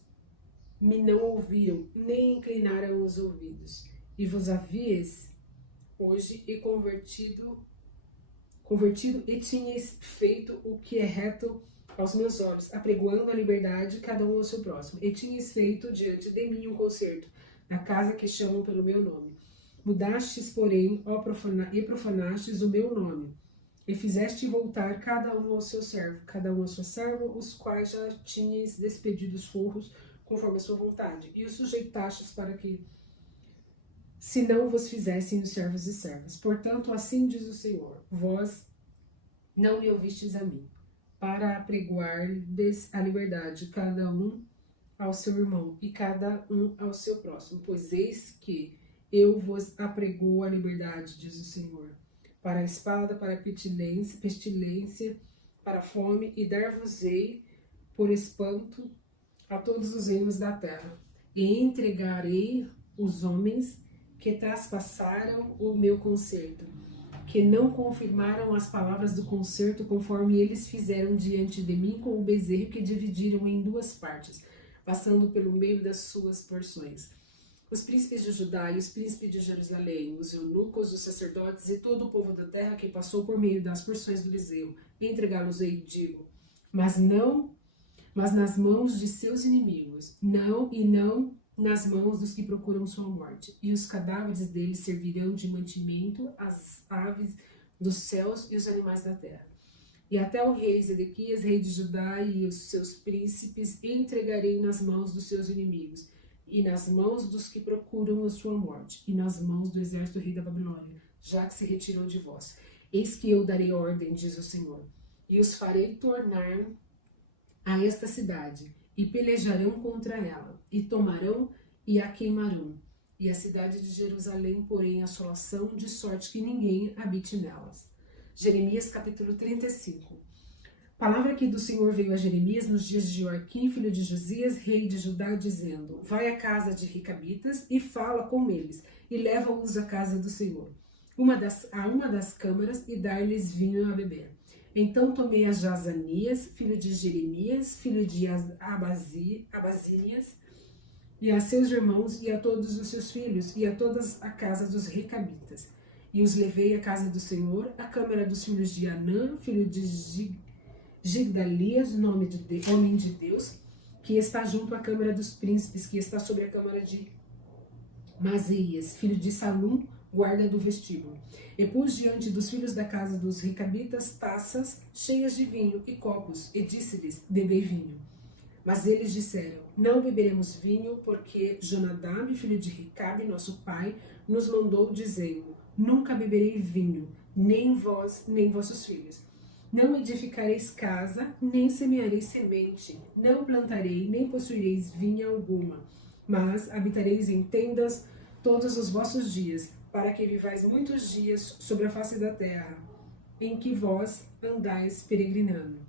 me não ouviram, nem inclinaram os ouvidos, e vos havíeis hoje e convertido e tinhais feito o que é reto aos meus olhos, apregoando a liberdade cada um ao seu próximo, e tinhas feito diante de mim um concerto, na casa que chamam pelo meu nome. Mudastes, porém, e profanastes o meu nome, e fizeste voltar cada um ao seu servo, cada um à sua serva, os quais já tinhas despedido os forros, conforme a sua vontade, e os sujeitastes para que se não vos fizessem os servos e servas. Portanto, assim diz o Senhor: Vós não me ouvistes a mim, para apregoardes a liberdade, cada um ao seu irmão, e cada um ao seu próximo. Pois eis que eu vos apregoo a liberdade, diz o Senhor, para a espada, para a pestilência, para a fome, e dar-vos-ei por espanto a todos os reinos da terra. E entregarei os homens que traspassaram o meu concerto, que não confirmaram as palavras do concerto, conforme eles fizeram diante de mim com o bezerro que dividiram em 2 partes, passando pelo meio das suas porções. os príncipes de Judá e os príncipes de Jerusalém, os eunucos, os sacerdotes e todo o povo da terra que passou por meio das porções do bezerro, entregá-los-ei, digo, mas nas mãos de seus inimigos, não nas mãos dos que procuram sua morte. E os cadáveres deles servirão de mantimento às aves dos céus e os animais da terra. E até o rei Zedequias, rei de Judá, e os seus príncipes entregarei nas mãos dos seus inimigos, e nas mãos dos que procuram a sua morte, e nas mãos do exército do rei da Babilônia, já que se retirou de vós. Eis que eu darei ordem, diz o Senhor, e os farei tornar a esta cidade, e pelejarão contra ela, e tomarão e a queimarão, e a cidade de Jerusalém, porém, assolação, de sorte que ninguém habite nelas. Jeremias capítulo 35. Palavra que do Senhor veio a Jeremias nos dias de Joaquim, filho de Josias, rei de Judá, dizendo: vai à casa de Recabitas e fala com eles, e leva-os à casa do Senhor, a uma das câmaras, e dar-lhes vinho a beber. Então tomei a Jazanias, filho de Jeremias, filho de Abazínias, e a seus irmãos, e a todos os seus filhos, e a toda a casa dos Recabitas, e os levei à casa do Senhor, à câmara dos filhos de Anã, filho de Gigdalias, homem de Deus, que está junto à câmara dos príncipes, que está sobre a câmara de Mazias, filho de Salum, guarda do vestíbulo. E pus diante dos filhos da casa dos Recabitas taças cheias de vinho e copos, e disse-lhes: bebei vinho. Mas eles disseram: não beberemos vinho, porque Jonadab, filho de Recabe, nosso pai, nos mandou, dizendo: nunca beberei vinho, nem vós, nem vossos filhos. Não edificareis casa, nem semeareis semente, não plantarei, nem possuireis vinha alguma, mas habitareis em tendas todos os vossos dias, para que vivais muitos dias sobre a face da terra, em que vós andais peregrinando.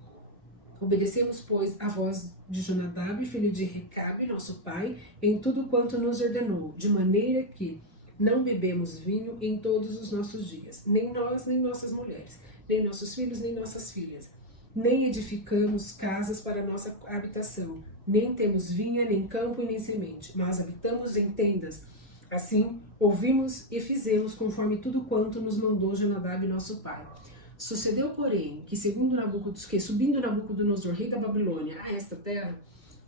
Obedecemos, pois, a voz de Jonadab, filho de Recabe, nosso pai, em tudo quanto nos ordenou, de maneira que não bebemos vinho em todos os nossos dias, nem nós, nem nossas mulheres, nem nossos filhos, nem nossas filhas. Nem edificamos casas para nossa habitação, nem temos vinha, nem campo e nem semente, mas habitamos em tendas. Assim, ouvimos e fizemos conforme tudo quanto nos mandou Jonadab, nosso pai. Sucedeu, porém, que subindo Nabucodonosor, rei da Babilônia, a esta terra,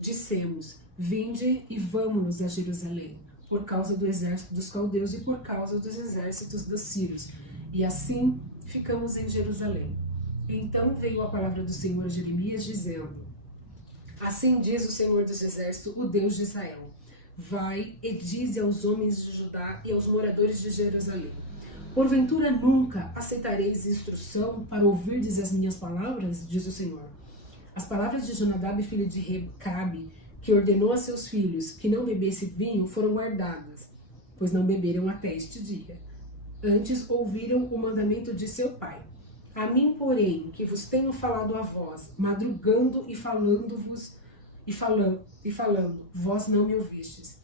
dissemos: vinde e vamos-nos a Jerusalém, por causa do exército dos caldeus e por causa dos exércitos dos sírios. E assim ficamos em Jerusalém. Então veio a palavra do Senhor a Jeremias, dizendo: assim diz o Senhor dos exércitos, o Deus de Israel: vai e dize aos homens de Judá e aos moradores de Jerusalém: porventura nunca aceitareis instrução para ouvirdes as minhas palavras, diz o Senhor. As palavras de Jonadab, filho de Recabe, que ordenou a seus filhos que não bebesse vinho, foram guardadas, pois não beberam até este dia. Antes ouviram o mandamento de seu pai. A mim, porém, que vos tenho falado a vós, madrugando e falando-vos, e falando, vós não me ouvistes.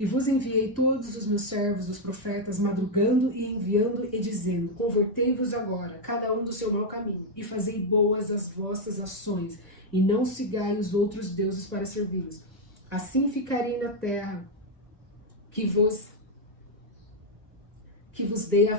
E vos enviei todos os meus servos, os profetas, madrugando e enviando e dizendo: convertei-vos agora, cada um do seu mau caminho, e fazei boas as vossas ações, e não sigai os outros deuses para servi-los. Assim ficarei na terra que vos dei a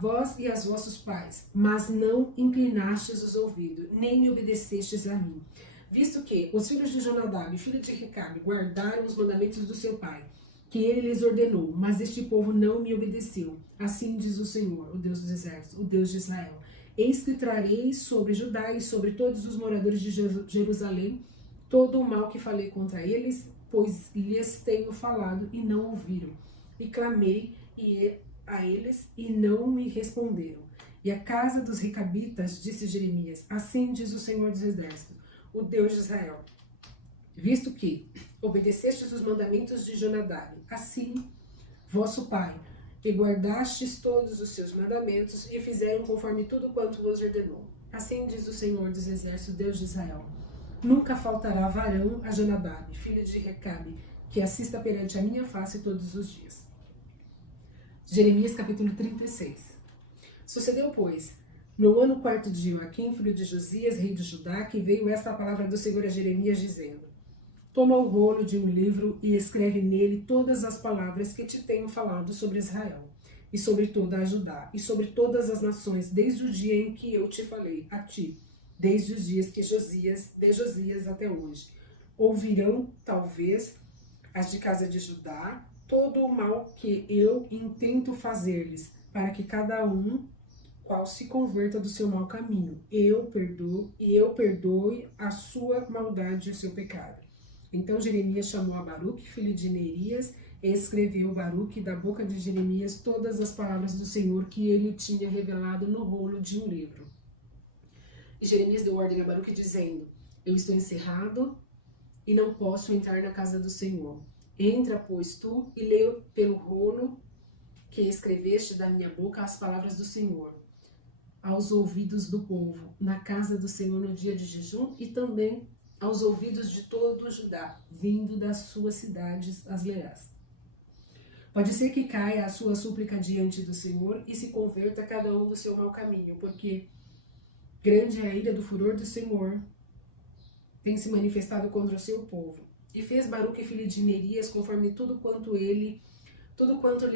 vós e aos vossos pais, mas não inclinastes os ouvidos, nem me obedecestes a mim. Visto que os filhos de Jonadab, filho de Recabe, guardaram os mandamentos do seu pai, que ele lhes ordenou, mas este povo não me obedeceu. Assim diz o Senhor, o Deus dos exércitos, o Deus de Israel: eis que trarei sobre Judá e sobre todos os moradores de Jerusalém todo o mal que falei contra eles, pois lhes tenho falado e não ouviram. E clamei a eles e não me responderam. E a casa dos Recabitas, disse Jeremias: assim diz o Senhor dos exércitos, o Deus de Israel: visto que obedecestes os mandamentos de Jonadab, assim vosso pai, e guardastes todos os seus mandamentos, e fizeram conforme tudo quanto vos ordenou. Assim diz o Senhor dos exércitos, Deus de Israel: nunca faltará varão a Jonadab, filho de Recabe, que assista perante a minha face todos os dias. Jeremias capítulo 36. Sucedeu, pois, no ano 4º de Joaquim, filho de Josias, rei de Judá, que veio esta palavra do Senhor a Jeremias, dizendo: toma o rolo de um livro e escreve nele todas as palavras que te tenho falado sobre Israel, e sobre toda a Judá, e sobre todas as nações, desde o dia em que eu te falei a ti, desde os dias de Josias até hoje. Ouvirão, talvez, as de casa de Judá, todo o mal que eu intento fazer-lhes, para que cada um qual se converta do seu mau caminho. Eu perdoe a sua maldade e o seu pecado. Então Jeremias chamou a Baruque, filho de Nerias, e escreveu Baruque da boca de Jeremias todas as palavras do Senhor que ele tinha revelado no rolo de um livro. E Jeremias deu ordem a Baruque dizendo: eu estou encerrado e não posso entrar na casa do Senhor. Entra, pois, tu, e leia pelo rolo que escreveste da minha boca as palavras do Senhor aos ouvidos do povo, na casa do Senhor no dia de jejum, e também aos ouvidos de todo o Judá, vindo das suas cidades as leás. Pode ser que caia a sua súplica diante do Senhor e se converta cada um do seu mau caminho, porque grande é a ira do furor do Senhor, tem se manifestado contra o seu povo. E fez Baruque, filho de Nerias, conforme tudo quanto lhe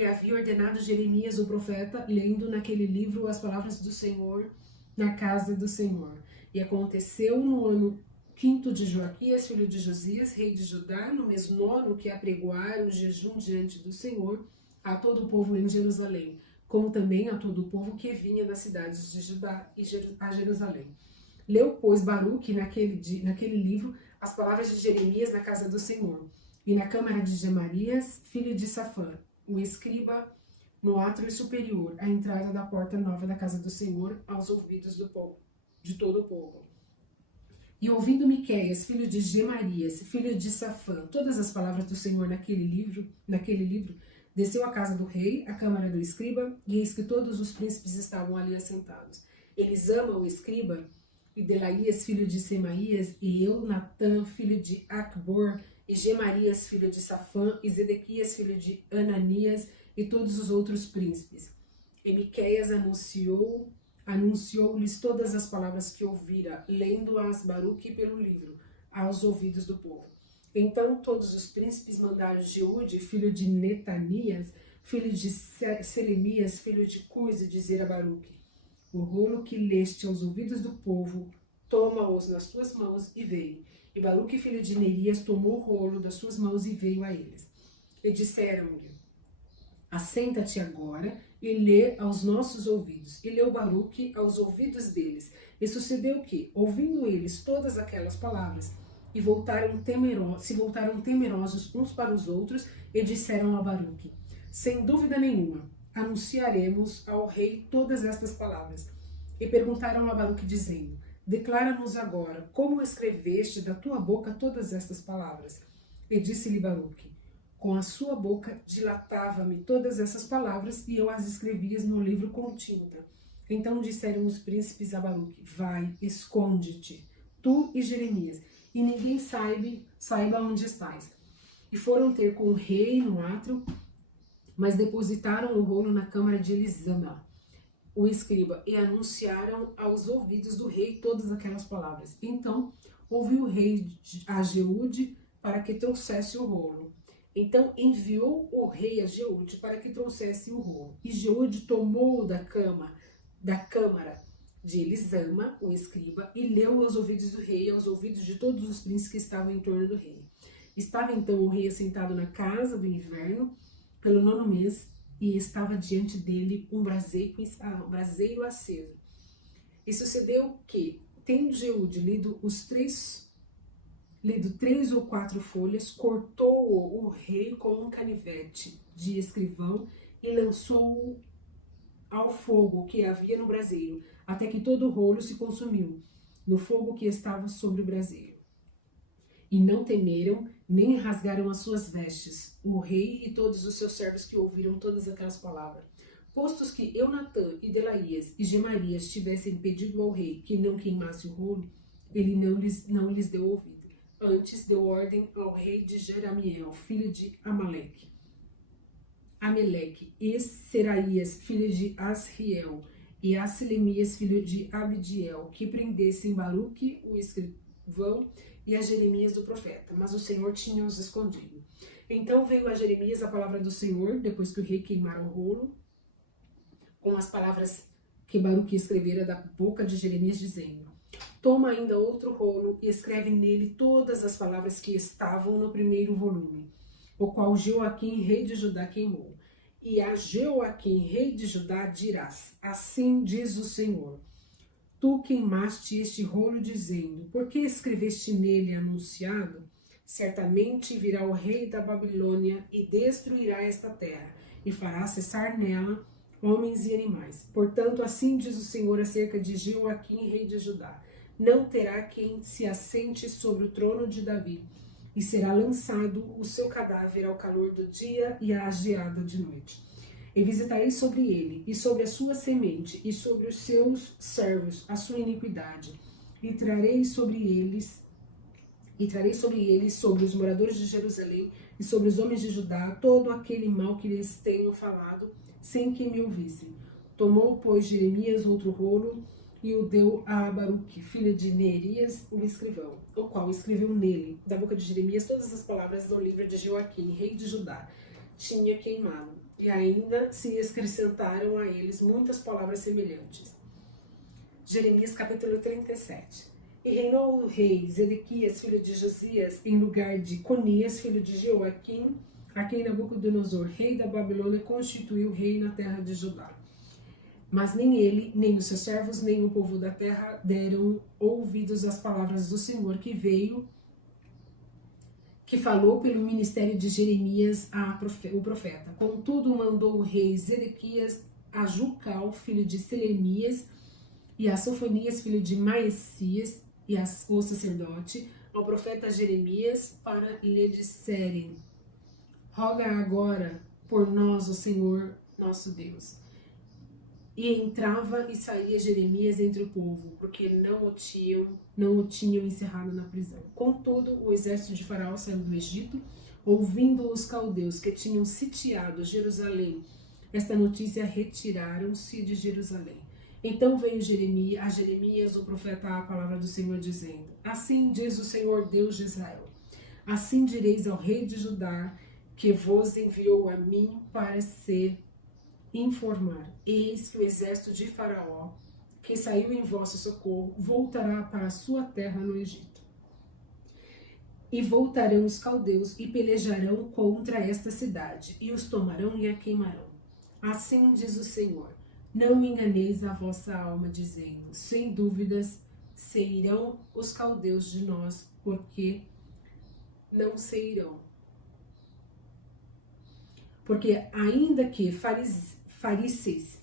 havia ordenado Jeremias, o profeta, lendo naquele livro as palavras do Senhor na casa do Senhor. E aconteceu no ano 5º de Joaquias, filho de Josias, rei de Judá, no mês 9º, que apregoaram o jejum diante do Senhor a todo o povo em Jerusalém, como também a todo o povo que vinha das cidades de Judá e a Jerusalém. Leu, pois, Baruque naquele livro as palavras de Jeremias na casa do Senhor, e na câmara de Gemarias, filho de Safã, o escriba, no átrio superior, à entrada da porta nova da casa do Senhor, aos ouvidos do povo, de todo o povo. E ouvindo Miqueias, filho de Gemarias, filho de Safã, todas as palavras do Senhor naquele livro, desceu à casa do rei, à câmara do escriba, e eis que todos os príncipes estavam ali assentados. Elisama, o escriba, e Delaías, filho de Semaías, e Eunatã, filho de Acbor, e Gemarias, filho de Safã, e Zedequias, filho de Ananias, e todos os outros príncipes. E Miqueias anunciou-lhes todas as palavras que ouvira, lendo-as Baruque pelo livro, aos ouvidos do povo. Então todos os príncipes mandaram Jeude, filho de Netanias, filho de Selemias, filho de Cusi, dizer a Baruque: o rolo que leste aos ouvidos do povo, toma-os nas tuas mãos e veio. E Baruque, filho de Nerias, tomou o rolo das suas mãos e veio a eles. E disseram-lhe: assenta-te agora e lê aos nossos ouvidos. E leu Baruque aos ouvidos deles. E sucedeu que, ouvindo eles todas aquelas palavras, se voltaram temerosos uns para os outros, e disseram a Baruque: sem dúvida nenhuma, anunciaremos ao rei todas estas palavras. E perguntaram a Baruque, dizendo: declara-nos agora como escreveste da tua boca todas estas palavras. E disse-lhe Baruque: com a sua boca dilatava-me todas essas palavras, e eu as escrevia no livro com tinta. Então disseram os príncipes a Baruque: vai, esconde-te, tu e Jeremias, e ninguém saiba onde estás. E foram ter com o rei no átrio, mas depositaram o rolo na câmara de Elisama, o escriba, e anunciaram aos ouvidos do rei todas aquelas palavras. Então ouviu o rei a Jeude para que trouxesse o rolo. Então enviou o rei a Jeude para que trouxesse o rolo. E Jeude tomou da câmara de Elisama, o escriba, e leu aos ouvidos do rei, aos ouvidos de todos os príncipes que estavam em torno do rei. Estava então o rei assentado na casa do inverno, pelo 9º mês, e estava diante dele um braseiro aceso. E sucedeu que, tendo Jeude lido 3 ou 4 folhas, cortou-o o rei com um canivete de escrivão e lançou-o ao fogo que havia no braseiro, até que todo o rolo se consumiu no fogo que estava sobre o braseiro. E não temeram, nem rasgaram as suas vestes, o rei e todos os seus servos que ouviram todas aquelas palavras. Postos que Eunatã e Delaías e Gemarias tivessem pedido ao rei que não queimasse o rolo, ele não lhes deu ouvido. Antes deu ordem ao rei de Jeramiel, filho de Amaleque, e Seraías, filho de Asriel, e Aselemias, filho de Abdiel, que prendessem Baruque, o escrivão, e a Jeremias o profeta, mas o Senhor tinha os escondido. Então veio a Jeremias a palavra do Senhor, depois que o rei queimara o rolo, com as palavras que Baruque escrevera da boca de Jeremias, dizendo: toma ainda outro rolo e escreve nele todas as palavras que estavam no primeiro volume, o qual Joaquim, rei de Judá, queimou. E a Joaquim, rei de Judá, dirás: assim diz o Senhor, tu queimaste este rolo, dizendo: por que escreveste nele anunciado? Certamente virá o rei da Babilônia e destruirá esta terra, e fará cessar nela homens e animais. Portanto, assim diz o Senhor acerca de Joaquim, rei de Judá: não terá quem se assente sobre o trono de Davi, e será lançado o seu cadáver ao calor do dia e à geada de noite. E visitarei sobre ele, e sobre a sua semente, e sobre os seus servos, a sua iniquidade, e trarei sobre eles, sobre os moradores de Jerusalém, e sobre os homens de Judá, todo aquele mal que lhes tenho falado, sem que me ouvissem. Tomou, pois, Jeremias outro rolo, e o deu a Baruque, filho de Neerias, o escrivão, o qual escreveu nele, da boca de Jeremias, todas as palavras do livro de Joaquim, rei de Judá, tinha queimado, e ainda se acrescentaram a eles muitas palavras semelhantes. Jeremias capítulo 37. E reinou o rei Zedequias, filho de Josias, em lugar de Conias, filho de Joaquim, a quem Nabucodonosor, rei da Babilônia, constituiu rei na terra de Judá. Mas nem ele, nem os seus servos, nem o povo da terra deram ouvidos às palavras do Senhor que falou pelo ministério de Jeremias, o profeta. Contudo, mandou o rei Zedequias a Jucal, filho de Selemias, e a Sofonias, filho de Maesias, e o sacerdote, ao profeta Jeremias, para lhe disserem: roga agora por nós o Senhor nosso Deus. E entrava e saía Jeremias entre o povo, porque não o tinham encerrado na prisão. Contudo, o exército de Faraó saiu do Egito, ouvindo os caldeus que tinham sitiado Jerusalém. Esta notícia, retiraram-se de Jerusalém. Então veio a Jeremias, o profeta, a palavra do Senhor, dizendo: assim diz o Senhor Deus de Israel: assim direis ao rei de Judá, que vos enviou a mim para se informar: eis que o exército de Faraó, que saiu em vosso socorro, voltará para a sua terra no Egito. E voltarão os caldeus e pelejarão contra esta cidade, e os tomarão e a queimarão. Assim diz o Senhor: não enganeis a vossa alma, dizendo: sem dúvidas se irão os caldeus de nós, porque não se irão. Porque ainda que farisseis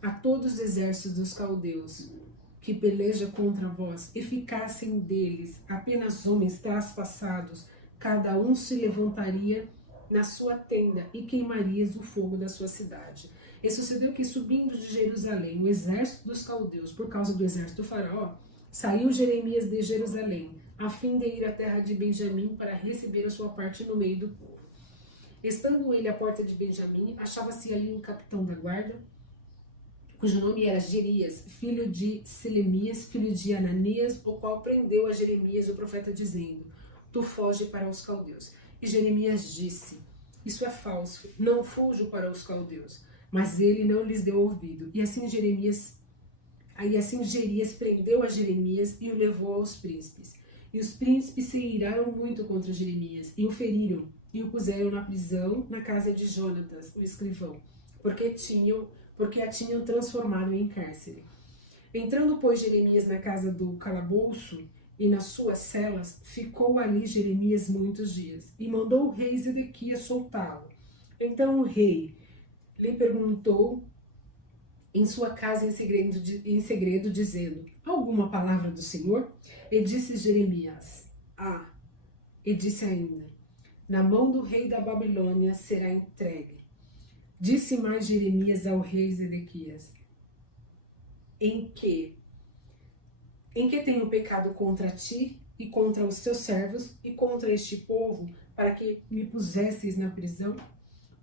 a todos os exércitos dos caldeus que peleja contra vós, e ficassem deles apenas homens traspassados, cada um se levantaria na sua tenda e queimarias o fogo da sua cidade. E sucedeu que, subindo de Jerusalém o exército dos caldeus, por causa do exército do Faraó, saiu Jeremias de Jerusalém, a fim de ir à terra de Benjamim para receber a sua parte no meio do povo. Estando ele à porta de Benjamim, achava-se ali um capitão da guarda, cujo nome era Jerias, filho de Selemias, filho de Ananias, o qual prendeu a Jeremias, o profeta, dizendo: tu foge para os caldeus. E Jeremias disse: isso é falso, não fujo para os caldeus. Mas ele não lhes deu ouvido. E assim Jerias prendeu a Jeremias e o levou aos príncipes. E os príncipes se iraram muito contra Jeremias, e o feriram, e o puseram na prisão, na casa de Jonatas, o escrivão, porque a tinham transformado em cárcere. Entrando, pois, Jeremias na casa do calabouço e nas suas celas, ficou ali Jeremias muitos dias, e mandou o rei Zedequias soltá-lo. Então o rei lhe perguntou em sua casa em segredo, dizendo: alguma palavra do Senhor? E disse Jeremias: e disse ainda: na mão do rei da Babilônia será entregue. Disse mais Jeremias ao rei Zedequias: em que tenho pecado contra ti e contra os teus servos e contra este povo, para que me pusesseis na prisão?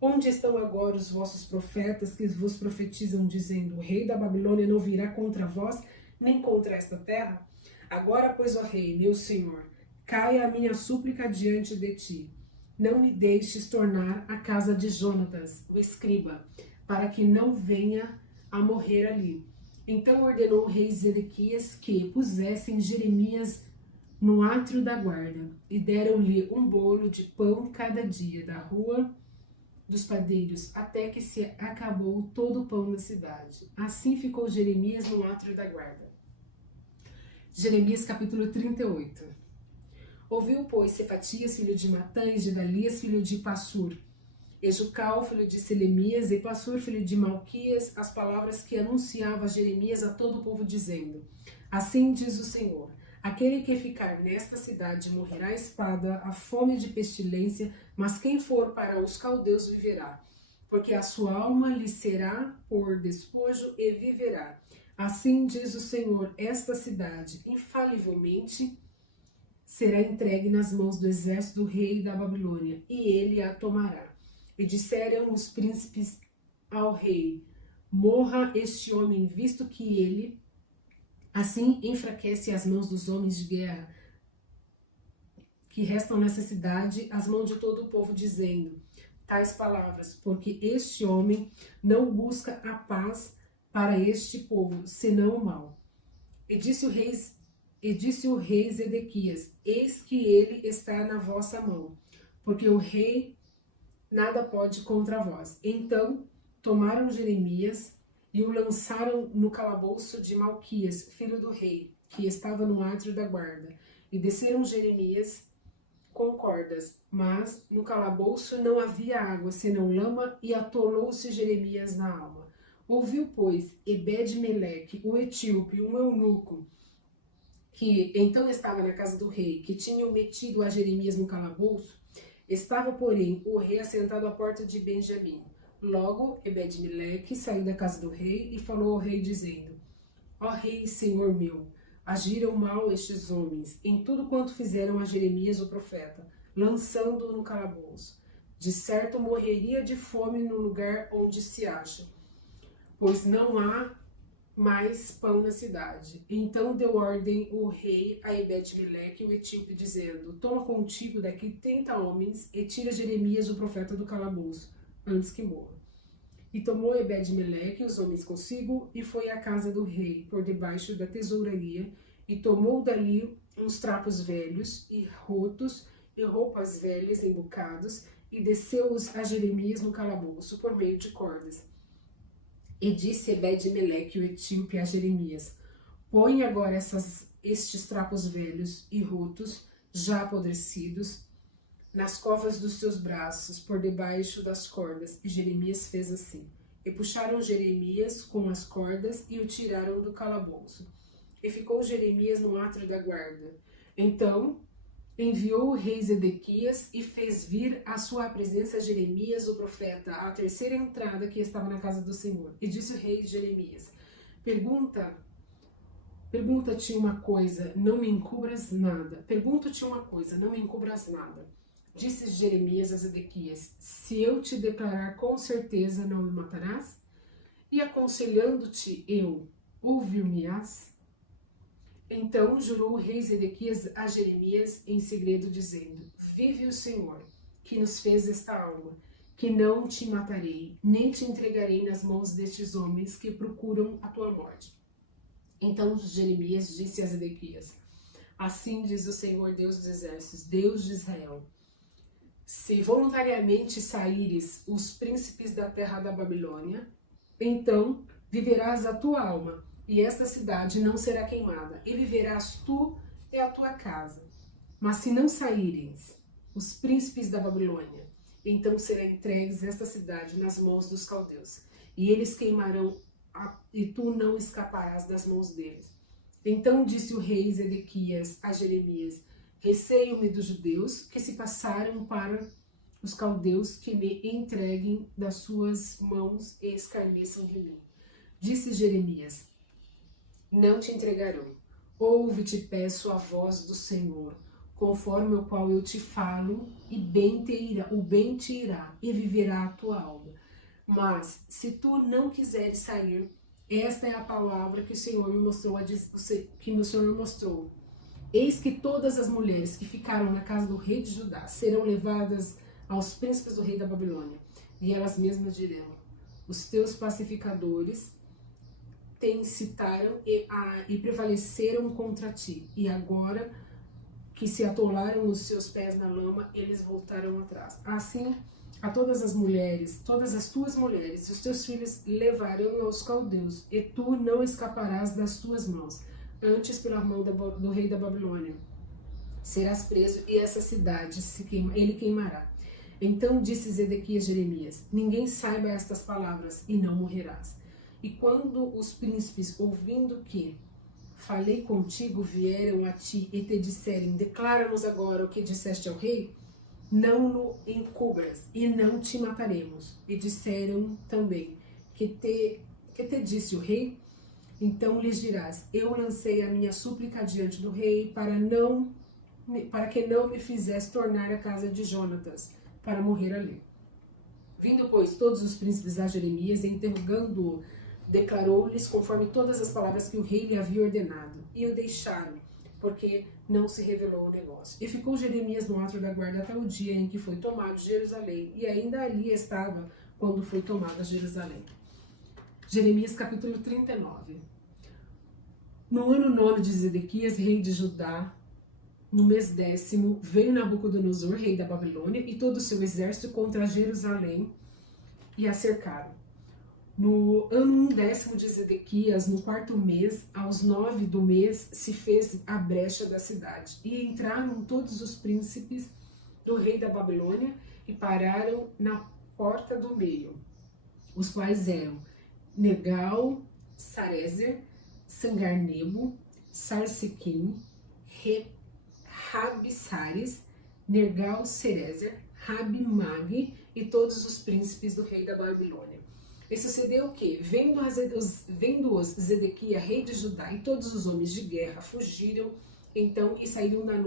Onde estão agora os vossos profetas que vos profetizam, dizendo: o rei da Babilônia não virá contra vós, nem contra esta terra? Agora, pois, ó rei, meu senhor, caia a minha súplica diante de ti. Não me deixes tornar a casa de Jonatas, o escriba, para que não venha a morrer ali. Então ordenou o rei Zedequias que pusessem Jeremias no átrio da guarda, e deram-lhe um bolo de pão cada dia da rua dos padeiros, até que se acabou todo o pão na cidade. Assim ficou Jeremias no átrio da guarda. Jeremias capítulo 38. Ouviu, pois, Cefatias, filho de Matã, e Gedalias, filho de Passur, e Jucal, filho de Selemias, e Passur, filho de Malquias, as palavras que anunciava Jeremias a todo o povo, dizendo: Assim diz o Senhor, aquele que ficar nesta cidade morrerá a espada, a fome de pestilência, mas quem for para os caldeus viverá, porque a sua alma lhe será por despojo e viverá. Assim diz o Senhor, esta cidade infalivelmente será entregue nas mãos do exército do rei da Babilônia, e ele a tomará. E disseram os príncipes ao rei: Morra este homem, visto que ele assim enfraquece as mãos dos homens de guerra que restam nessa cidade, as mãos de todo o povo, dizendo tais palavras, porque este homem não busca a paz para este povo, senão o mal. E disse o rei Zedequias: Eis que ele está na vossa mão, porque o rei nada pode contra vós. Então tomaram Jeremias e o lançaram no calabouço de Malquias, filho do rei, que estava no átrio da guarda. E desceram Jeremias com cordas, mas no calabouço não havia água, senão lama, e atolou-se Jeremias na alma. Ouviu, pois, Ebed-Meleque, o etíope, um eunuco, que então estava na casa do rei, que tinham metido a Jeremias no calabouço. Estava, porém, o rei assentado à porta de Benjamim. Logo, Ebed-Meleque saiu da casa do rei e falou ao rei, dizendo: Ó rei, senhor meu, agiram mal estes homens em tudo quanto fizeram a Jeremias o profeta, lançando-o no calabouço. De certo morreria de fome no lugar onde se acha, pois não há mais pão na cidade. Então deu ordem o rei a Ebed-Meleque, o etíope, dizendo: Toma contigo daqui 30 homens e tira Jeremias o profeta do calabouço, antes que morra. E tomou Ebed-Meleque os homens consigo e foi à casa do rei, por debaixo da tesouraria, e tomou dali uns trapos velhos e rotos e roupas velhas em bocados, e desceu-os a Jeremias no calabouço por meio de cordas. E disse Ebed-Meleque, o etíope, a Jeremias: Põe agora estes trapos velhos e rotos, já apodrecidos, nas covas dos teus braços, por debaixo das cordas. E Jeremias fez assim. E puxaram Jeremias com as cordas e o tiraram do calabouço. E ficou Jeremias no átrio da guarda. Então enviou o rei Zedequias e fez vir à sua presença Jeremias, o profeta, à terceira entrada que estava na casa do Senhor. E disse o rei Jeremias: Pergunta-te uma coisa, não me encubras nada. Pergunto-te uma coisa, não me encubras nada. Disse Jeremias a Zedequias: Se eu te declarar com certeza, não me matarás? E aconselhando-te eu, ouvir-me-ás? Então jurou o rei Zedequias a Jeremias em segredo, dizendo: Vive o Senhor, que nos fez esta alma, que não te matarei, nem te entregarei nas mãos destes homens que procuram a tua morte. Então Jeremias disse a Zedequias: Assim diz o Senhor, Deus dos exércitos, Deus de Israel: Se voluntariamente saíres os príncipes da terra da Babilônia, então viverás a tua alma, e esta cidade não será queimada, e viverás tu e a tua casa. Mas se não saíres os príncipes da Babilônia, então será entregues esta cidade nas mãos dos caldeus, e eles queimarão, e tu não escaparás das mãos deles. Então disse o rei Zedequias a Jeremias: Receio-me dos judeus que se passaram para os caldeus, que me entreguem das suas mãos e escarneçam de mim. Disse Jeremias: Não te entregarão. Ouve, te peço, a voz do Senhor, conforme o qual eu te falo, e o bem te irá, e viverá a tua alma. Mas, se tu não quiseres sair, esta é a palavra que o Senhor me mostrou, Eis que todas as mulheres que ficaram na casa do rei de Judá serão levadas aos príncipes do rei da Babilônia, e elas mesmas dirão: os teus pacificadores te incitaram e prevaleceram contra ti, e agora que se atolaram os seus pés na lama, eles voltaram atrás. Assim, a todas as mulheres, todas as tuas mulheres, os teus filhos levarão aos caldeus, e tu não escaparás das tuas mãos, antes pela mão do rei da Babilônia serás preso, e essa cidade ele queimará. Então disse Zedequias a Jeremias: ninguém saiba estas palavras, e não morrerás. E quando os príncipes, ouvindo que falei contigo, vieram a ti e te disserem: declara-nos agora o que disseste ao rei, não no encubras, e não te mataremos. E disseram também: que te disse o rei? Então lhes dirás: eu lancei a minha súplica diante do rei para que não me fizesse tornar a casa de Jonatas, para morrer ali. Vindo, pois, todos os príncipes a Jeremias, e interrogando-o, declarou-lhes conforme todas as palavras que o rei lhe havia ordenado, e o deixaram, porque não se revelou o negócio. E ficou Jeremias no átrio da guarda até o dia em que foi tomado Jerusalém, e ainda ali estava quando foi tomada Jerusalém. Jeremias capítulo 39. No ano 9 de Zedequias, rei de Judá, no mês 10º, veio Nabucodonosor, rei da Babilônia, e todo o seu exército contra Jerusalém, e a cercaram. No ano 10º de Zedequias, no 4º mês, aos 9 do mês, se fez a brecha da cidade, e entraram todos os príncipes do rei da Babilônia, e pararam na porta do meio, os quais eram Negal, Sarezer, Sangarnebo, Sarsequim, Rabsares, Nergal-Sarezer, Rabimag e todos os príncipes do rei da Babilônia. E sucedeu que, vendo-os Zedequias, rei de Judá, e todos os homens de guerra fugiram, então, e saíram de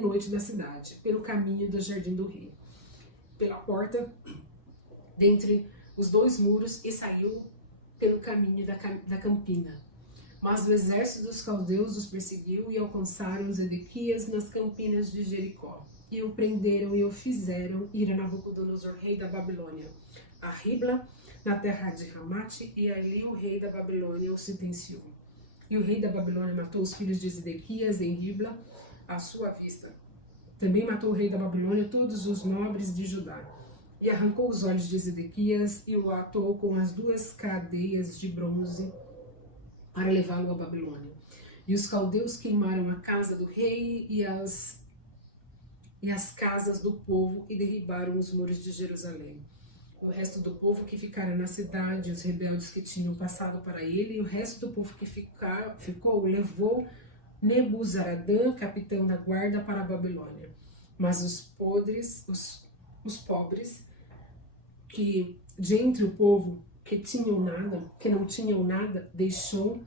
noite da cidade, pelo caminho do jardim do rei, pela porta dentre os dois muros, e saiu pelo caminho da campina. Mas o exército dos caldeus os perseguiu e alcançaram Zedequias nas campinas de Jericó. E o prenderam e o fizeram ir a Nabucodonosor, rei da Babilônia, a Ribla, na terra de Ramate, e ali o rei da Babilônia o sentenciou. E o rei da Babilônia matou os filhos de Zedequias em Ribla, à sua vista. Também matou o rei da Babilônia todos os nobres de Judá. E arrancou os olhos de Zedequias e o atou com as 2 cadeias de bronze para levá-lo à Babilônia. E os caldeus queimaram a casa do rei e as casas do povo, e derribaram os muros de Jerusalém. O resto do povo que ficara na cidade, os rebeldes que tinham passado para ele, e o resto do povo que ficou, levou Nebuzaradã, capitão da guarda, para a Babilônia. Mas os pobres, que de entre o povo que não tinham nada, deixou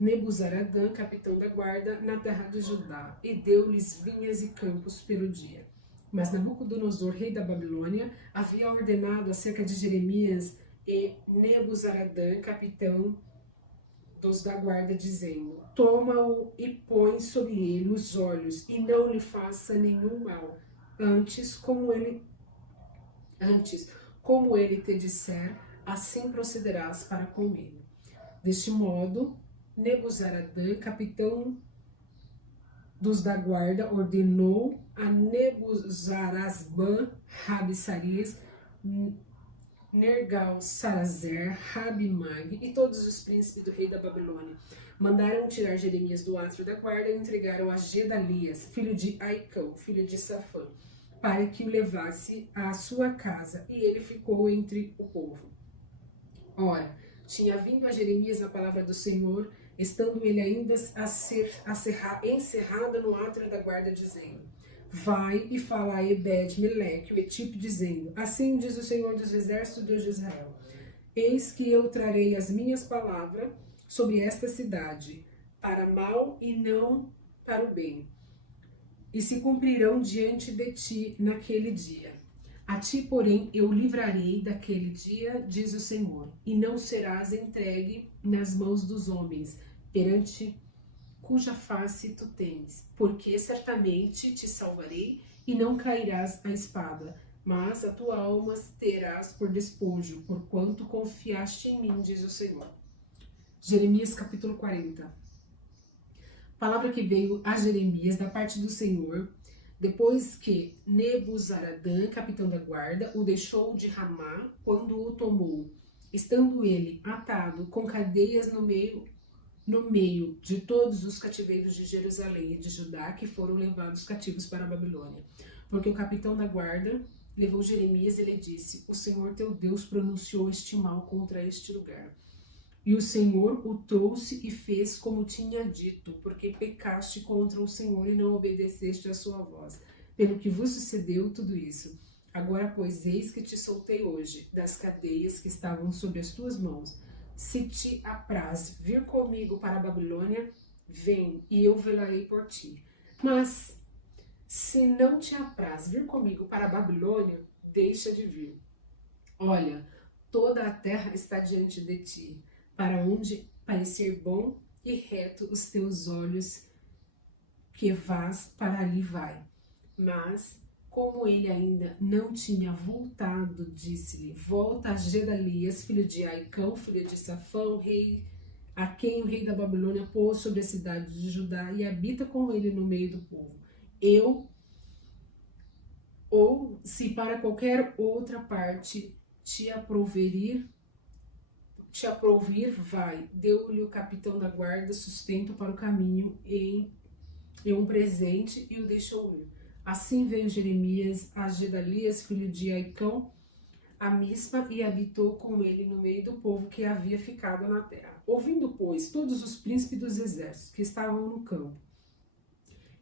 Nebuzaradã, capitão da guarda, na terra de Judá, e deu-lhes vinhas e campos pelo dia. Mas Nabucodonosor, rei da Babilônia, havia ordenado acerca de Jeremias e Nebuzaradã, capitão dos da guarda, dizendo: toma-o e põe sobre ele os olhos, e não lhe faça nenhum mal. Antes, como ele te disser, assim procederás para com ele. Deste modo, Nebuzaradã, capitão dos da guarda, ordenou a Nebuzarazban, Rabsaris, Nergal-Sarezer, Rabimag e todos os príncipes do rei da Babilônia. Mandaram tirar Jeremias do átrio da guarda e entregaram a Gedalias, filho de Aicão, filho de Safã, para que o levasse à sua casa, e ele ficou entre o povo. Ora, tinha vindo a Jeremias a palavra do Senhor, estando ele ainda encerrado no átrio da guarda, dizendo: vai e fala a Ebed-Meleque, o etíope, dizendo: assim diz o Senhor dos exércitos, Deus de Israel: eis que eu trarei as minhas palavras sobre esta cidade, para mal e não para o bem, e se cumprirão diante de ti naquele dia. A ti, porém, eu livrarei daquele dia, diz o Senhor, e não serás entregue nas mãos dos homens, perante cuja face tu temes, porque certamente te salvarei e não cairás à espada, mas a tua alma terás por despojo, porquanto confiaste em mim, diz o Senhor. Jeremias capítulo 40. Palavra que veio a Jeremias da parte do Senhor, depois que Nebuzaradã, capitão da guarda, o deixou de Ramá, quando o tomou, estando ele atado com cadeias no meio de todos os cativeiros de Jerusalém e de Judá que foram levados cativos para a Babilônia. Porque o capitão da guarda levou Jeremias e lhe disse: o Senhor teu Deus pronunciou este mal contra este lugar. E o Senhor o trouxe e fez como tinha dito, porque pecaste contra o Senhor e não obedeceste à sua voz. Pelo que vos sucedeu tudo isso. Agora, pois, eis que te soltei hoje das cadeias que estavam sob as tuas mãos. Se te apraz vir comigo para a Babilônia, vem, e eu velarei por ti. Mas, se não te apraz vir comigo para a Babilônia, deixa de vir. Olha, toda a terra está diante de ti, para onde parecer bom e reto os teus olhos, que vás, para ali vai. Mas, como ele ainda não tinha voltado, disse-lhe: volta a Gedalias, filho de Aicão, filho de Safão, rei, a quem o rei da Babilônia pôs sobre a cidade de Judá, e habita com ele no meio do povo. Ou se para qualquer outra parte te aprovir, vai. Deu-lhe o capitão da guarda sustento para o caminho e um presente, e o deixou ir. Assim veio Jeremias a Gedalias, filho de Aicão, a Mispa, e habitou com ele no meio do povo que havia ficado na terra. Ouvindo, pois, todos os príncipes dos exércitos que estavam no campo,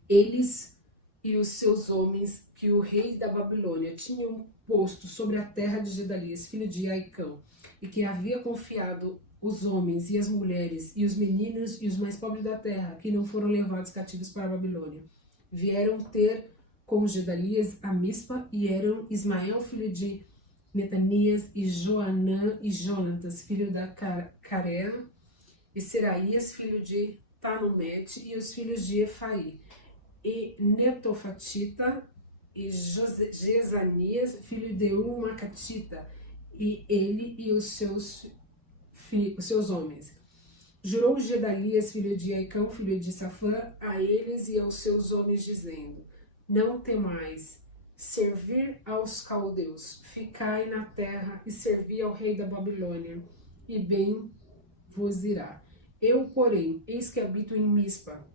eles e os seus homens, que o rei da Babilônia tinham posto sobre a terra de Gedalias, filho de Aicão, e que havia confiado os homens e as mulheres e os meninos e os mais pobres da terra, que não foram levados cativos para a Babilônia, vieram ter com Gedalias a Mispa, e eram Ismael, filho de Netanias, e Joanã e Jonatas, filho da Carea, e Seraías, filho de Tanumete, e os filhos de Efaí, e Netofatita, e Jezanias, filho de Umacatita, e ele e os seus homens. Jurou Gedalias, filho de Aicão, filho de Safã, a eles e aos seus homens, dizendo: não temais servir aos caldeus, ficai na terra e servi ao rei da Babilônia, e bem vos irá. Eu, porém, eis que habito em Mispa,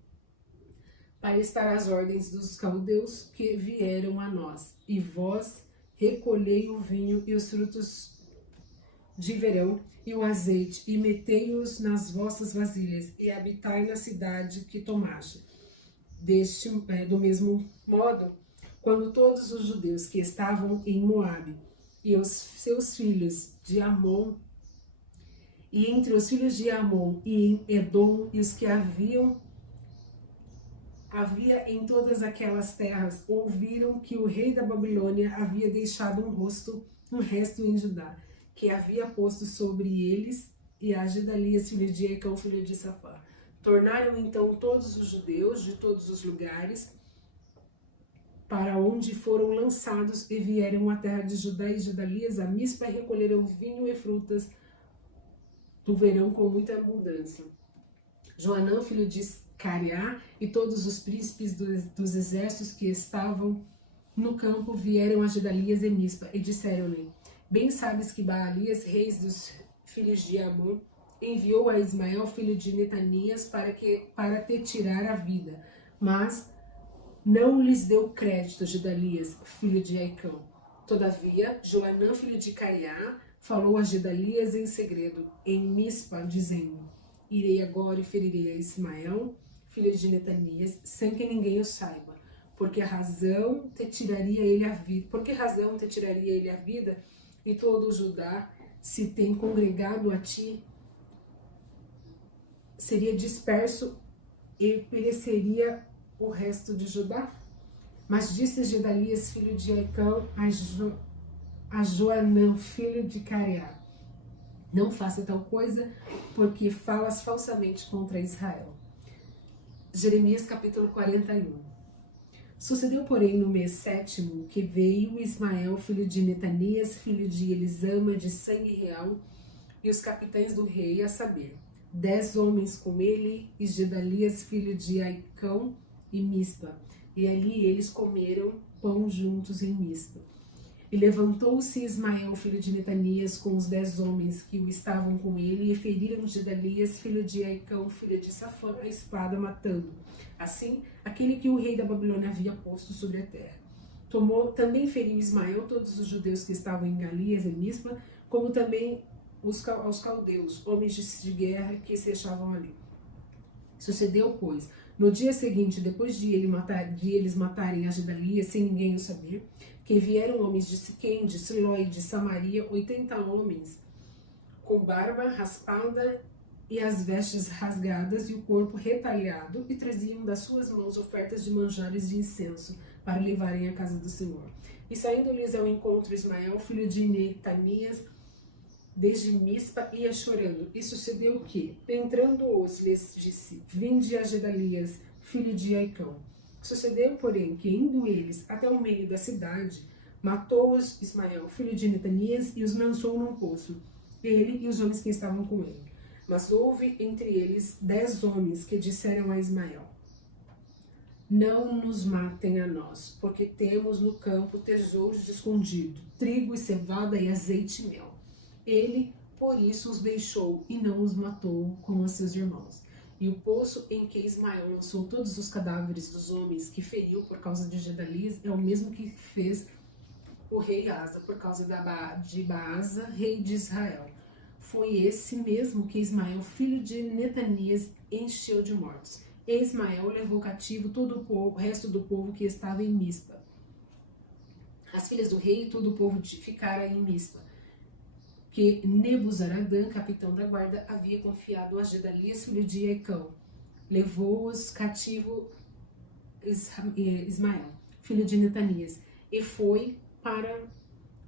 para estar às ordens dos caldeus que vieram a nós, e vós recolhei o vinho e os frutos de verão e o azeite, e metei-os nas vossas vasilhas, e habitai na cidade que tomaste. Do mesmo modo, quando todos os judeus que estavam em Moabe e os seus filhos de Amon, e entre os filhos de Amon e em Edom, e os que havia em todas aquelas terras, ouviram que o rei da Babilônia havia deixado um resto em Judá, que havia posto sobre eles e a Gedalias, filho de Aicão, filho de Safã. Tornaram então todos os judeus de todos os lugares para onde foram lançados, e vieram à terra de Judá e Gedalias, a Mispa, e recolheram vinho e frutas do verão com muita abundância. Joanã, filho de Carea, e todos os príncipes dos exércitos que estavam no campo vieram a Gedalias e Mispa, e disseram-lhe: bem sabes que Baalias, rei dos filhos de Amon, enviou a Ismael, filho de Netanias, para te tirar a vida, mas não lhes deu crédito Gedalias, filho de Aicão. Todavia, Joanã, filho de Carea, falou a Gedalias em segredo, em Mispa, dizendo: irei agora e ferirei a Ismael, filho de Netanias, sem que ninguém o saiba, porque razão te tiraria ele a vida, e todo o Judá se tem congregado a ti, seria disperso e pereceria o resto de Judá? Mas disse Gedalias, filho de Aicão, a Joanã, filho de Carea: não faça tal coisa, porque falas falsamente contra Israel. Jeremias capítulo 41. Sucedeu, porém, no mês 7º, que veio Ismael, filho de Netanias, filho de Elisama, de sangue real, e os capitães do rei, a saber, 10 homens com ele, e Gedalias, filho de Aicão, e Mispa. E ali eles comeram pão juntos em Mispa. E levantou-se Ismael, filho de Netanias, com os 10 homens que o estavam com ele, e feriram Gedalias, filho de Aicão, filho de Safã, a espada, matando. Assim, aquele que o rei da Babilônia havia posto sobre a terra. Também feriu Ismael todos os judeus que estavam em Galias e Mispa, como também aos caldeus, homens de guerra que se achavam ali. Sucedeu, pois, no dia seguinte, depois de eles matarem a Gedalias, sem ninguém o saber, que vieram homens de Siquém, de Siló e de Samaria, 80 homens, com barba raspada e as vestes rasgadas e o corpo retalhado, e traziam das suas mãos ofertas de manjares de incenso, para levarem à casa do Senhor. E saindo-lhes ao encontro Ismael, filho de Netanias, desde Mispa, ia chorando. E sucedeu que, entrando-os, lhes disse: Vinde a Gedalias, filho de Aicão. Sucedeu, porém, que indo eles até o meio da cidade, matou-os Ismael, filho de Netanias, e os lançou num poço, ele e os homens que estavam com ele. Mas houve entre eles 10 homens que disseram a Ismael: Não nos matem a nós, porque temos no campo tesouros escondidos, trigo e cevada e azeite e mel. Ele, por isso, os deixou e não os matou com os seus irmãos. E o poço em que Ismael lançou todos os cadáveres dos homens que feriu por causa de Gedalias é o mesmo que fez o rei Asa por causa de Baasa, rei de Israel. Foi esse mesmo que Ismael, filho de Netanias, encheu de mortos. E Ismael levou cativo todo o resto do povo que estava em Mispa. As filhas do rei e todo o povo ficaram em Mispa, que Nebuzaradã, capitão da guarda, havia confiado a Gedalias, filho de Aicão. Levou-os cativo Ismael, filho de Netanias, e foi para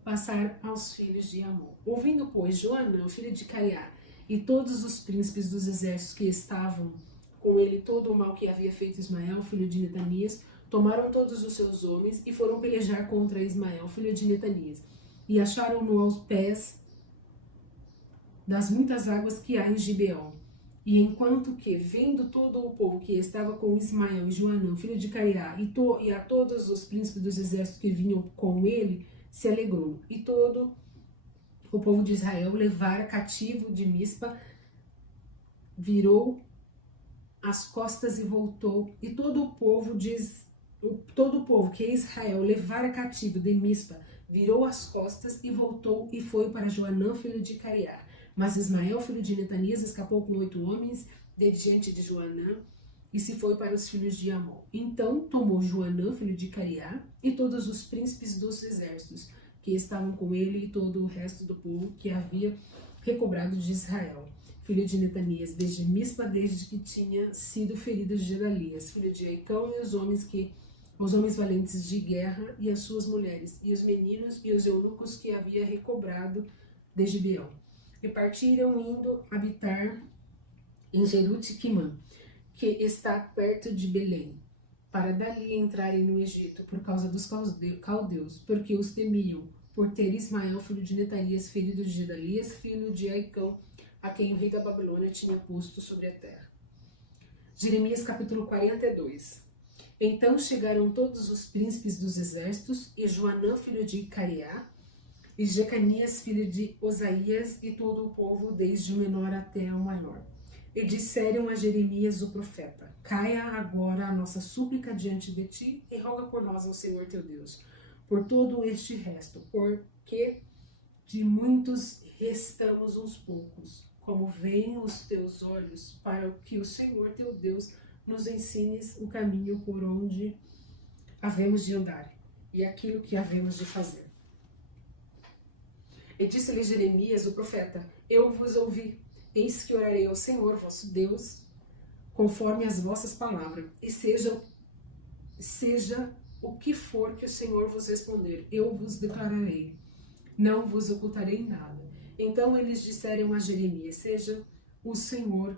passar aos filhos de Amon. Ouvindo, pois, Joanã, filho de Cariá, e todos os príncipes dos exércitos que estavam com ele todo o mal que havia feito Ismael, filho de Netanias, tomaram todos os seus homens e foram pelejar contra Ismael, filho de Netanias, e acharam-no aos pés das muitas águas que há em Gibeon. E enquanto que, vendo todo o povo que estava com Ismael e Joanã, filho de Cariá, e a todos os príncipes dos exércitos que vinham com ele, se alegrou. E todo o povo de Israel levara cativo de Mispa, virou as costas e voltou. E todo o povo que Israel levara cativo de Mispa, virou as costas e voltou e foi para Joanã, filho de Cariá. Mas Ismael, filho de Netanias, escapou com 8 homens de diante de Joanã e se foi para os filhos de Amon. Então tomou Joanã, filho de Cariá, e todos os príncipes dos exércitos que estavam com ele e todo o resto do povo que havia recobrado de Israel, filho de Netanias, desde Mispa, desde que tinha sido ferido de Gedalias, filho de Aicão, e os homens valentes de guerra e as suas mulheres, e os meninos e os eunucos que havia recobrado de Gibeão. E partiram indo habitar em Jeruti-Quimã, que está perto de Belém, para dali entrarem no Egito por causa dos caldeus, porque os temiam, por ter Ismael, filho de Netanias, ferido de Gedalias, filho de Aicão, a quem o rei da Babilônia tinha posto sobre a terra. Jeremias capítulo 42. Então chegaram todos os príncipes dos exércitos, e Joanã, filho de Cariá, e Jecanias, filho de Osaías, e todo o povo, desde o menor até o maior. E disseram a Jeremias o profeta: Caia agora a nossa súplica diante de ti, e roga por nós ao Senhor teu Deus, por todo este resto, porque de muitos restamos uns poucos, como veem os teus olhos, para que o Senhor teu Deus nos ensines o caminho por onde havemos de andar, e aquilo que havemos de fazer. E disse-lhe Jeremias, o profeta: Eu vos ouvi, eis que orarei ao Senhor vosso Deus, conforme as vossas palavras, e seja o que for que o Senhor vos responder, eu vos declararei, não vos ocultarei nada. Então eles disseram a Jeremias: Seja o Senhor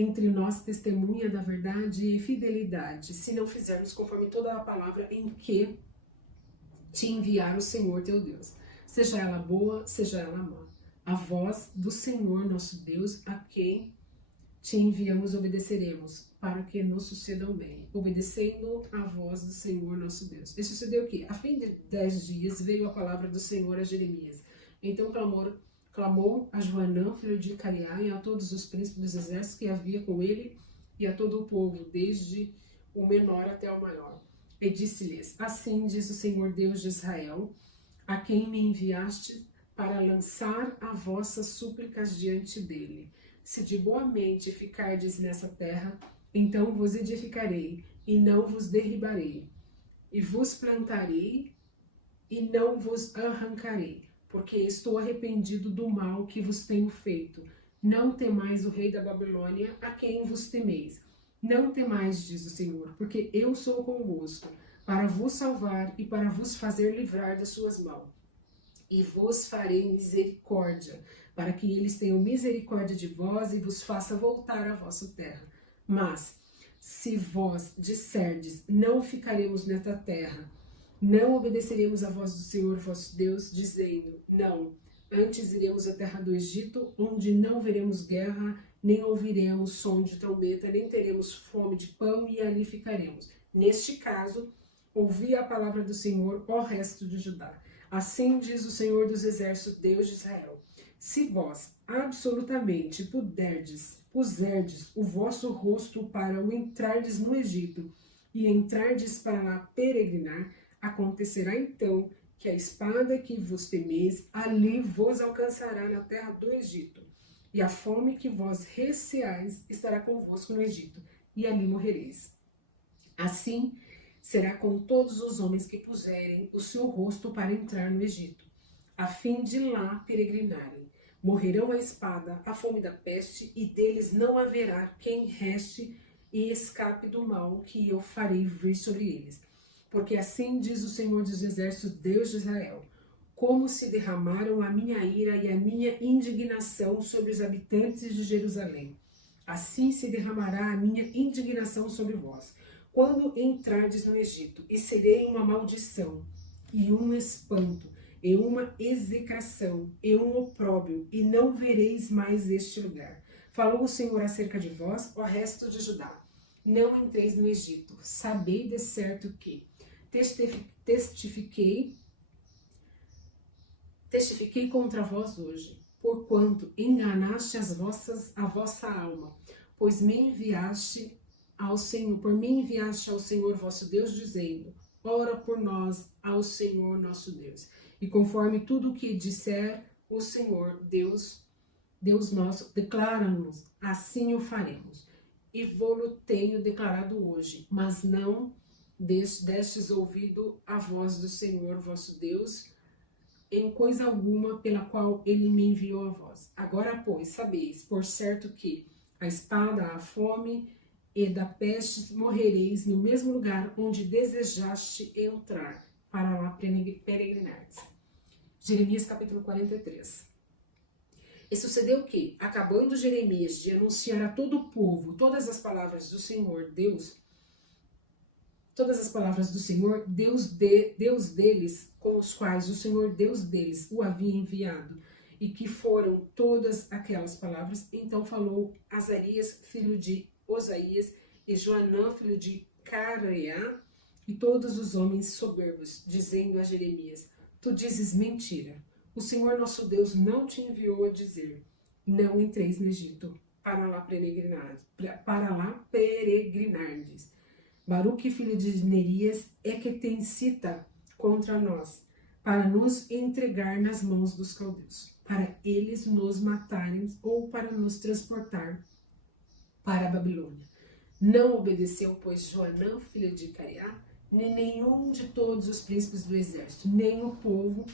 entre nós testemunha da verdade e fidelidade, se não fizermos conforme toda a palavra em que te enviar o Senhor teu Deus, seja ela boa, seja ela má. A voz do Senhor nosso Deus, a quem te enviamos, obedeceremos, para que nos sucedam bem, obedecendo a voz do Senhor nosso Deus. E sucedeu o quê? A fim de 10 dias veio a palavra do Senhor a Jeremias. Então clamou a Joanã, filho de Cariá, e a todos os príncipes dos exércitos que havia com ele, e a todo o povo, desde o menor até o maior. E disse-lhes: assim diz o Senhor Deus de Israel, a quem me enviaste para lançar as vossas súplicas diante dele. Se de boa mente ficardes nessa terra, então vos edificarei, e não vos derribarei, e vos plantarei, e não vos arrancarei, porque estou arrependido do mal que vos tenho feito. Não temais o rei da Babilônia, a quem vos temeis. Não temais, diz o Senhor, porque eu sou convosco, para vos salvar e para vos fazer livrar das suas mãos. E vos farei misericórdia, para que eles tenham misericórdia de vós e vos faça voltar à vossa terra. Mas, se vós disserdes, não ficaremos nesta terra, não obedeceremos à voz do Senhor vosso Deus, dizendo, não, antes iremos à terra do Egito, onde não veremos guerra, nem ouviremos som de trombeta, nem teremos fome de pão, e ali ficaremos. Neste caso, ouvi a palavra do Senhor, ó resto de Judá. Assim diz o Senhor dos Exércitos, Deus de Israel. Se vós absolutamente puserdes o vosso rosto para o entrardes no Egito e entrardes para lá peregrinar, acontecerá então que a espada que vos temeis ali vos alcançará na terra do Egito, e a fome que vós receais estará convosco no Egito, e ali morrereis. Assim será com todos os homens que puserem o seu rosto para entrar no Egito, a fim de lá peregrinarem. Morrerão a espada, a fome da peste, e deles não haverá quem reste e escape do mal que eu farei vir sobre eles. Porque assim diz o Senhor dos Exércitos, Deus de Israel, como se derramaram a minha ira e a minha indignação sobre os habitantes de Jerusalém. Assim se derramará a minha indignação sobre vós, quando entrardes no Egito, e serei uma maldição, e um espanto, e uma execração, e um opróbrio, e não vereis mais este lugar. Falou o Senhor acerca de vós, ó resto de Judá. Não entreis no Egito, sabei de certo que testifiquei contra vós hoje, porquanto enganaste a vossa alma, pois me enviaste ao Senhor vosso Deus, dizendo, ora por nós ao Senhor nosso Deus. E conforme tudo o que disser o Senhor Deus nosso, declara-nos, assim o faremos. E vou-lo tenho declarado hoje, mas não destes ouvido à voz do Senhor vosso Deus, em coisa alguma pela qual ele me enviou a vós. Agora, pois, sabeis, por certo que a espada, a fome e da peste morrereis no mesmo lugar onde desejaste entrar, para lá peregrinardes. Jeremias capítulo 43. E sucedeu que, acabando Jeremias de anunciar a todo o povo todas as palavras do Senhor Deus, Deus deles, com os quais o Senhor Deus deles o havia enviado, e que foram todas aquelas palavras, então falou Azarias, filho de Osaías, e Joanã, filho de Careá, e todos os homens soberbos, dizendo a Jeremias, tu dizes mentira, o Senhor nosso Deus não te enviou a dizer, não entreis no Egito, para lá peregrinardes. Baruque, filho de Nerias, é que te incita contra nós, para nos entregar nas mãos dos caldeus, para eles nos matarem ou para nos transportar para a Babilônia. Não obedeceu, pois, Joanã, filha de Cariá, nem nenhum de todos os príncipes do exército, nem o povo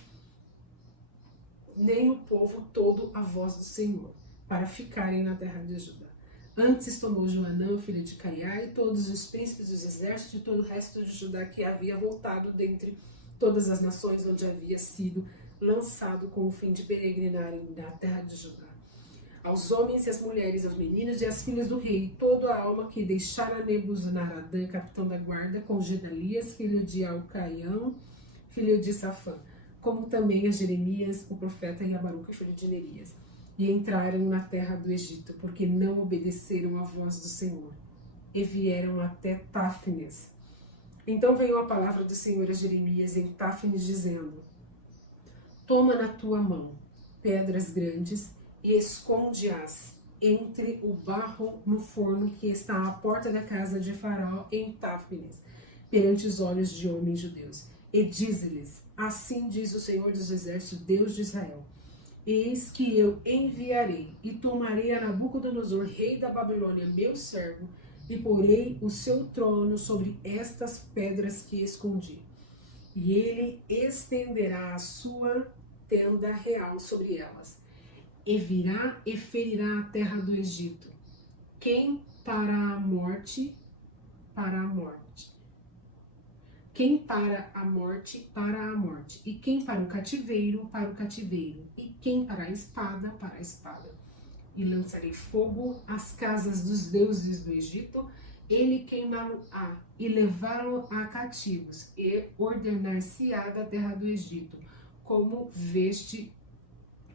todo a voz do Senhor, para ficarem na terra de Judá. Antes tomou Joanã, filha de Cariá, e todos os príncipes dos exércitos e todo o resto de Judá que havia voltado dentre todas as nações onde havia sido lançado com o fim de peregrinarem na terra de Judá. aos homens e às mulheres, aos meninos e às filhas do rei, toda a alma que deixara Nebuzaradã, capitão da guarda, com Gedalias, filho de Alcaião, filho de Safã, como também a Jeremias, o profeta, e a Baruque, filho de Nerias, e entraram na terra do Egito, porque não obedeceram à voz do Senhor, e vieram até Táfnis. Então veio a palavra do Senhor a Jeremias em Táfnis, dizendo: toma na tua mão pedras grandes e esconde-as entre o barro no forno que está à porta da casa de Faraó em Táfnis, perante os olhos de homens judeus. E dize-lhes: assim diz o Senhor dos Exércitos, Deus de Israel: eis que eu enviarei e tomarei a Nabucodonosor, rei da Babilônia, meu servo, e porei o seu trono sobre estas pedras que escondi. E ele estenderá a sua tenda real sobre elas, e virá e ferirá a terra do Egito. Quem para a morte, para a morte. Quem para a morte, para a morte. E quem para o cativeiro, para o cativeiro. E quem para a espada, para a espada. E lançarei fogo às casas dos deuses do Egito, ele queimá-lo-á e levá-lo-á cativos, e ordenar-se-á da terra do Egito, como veste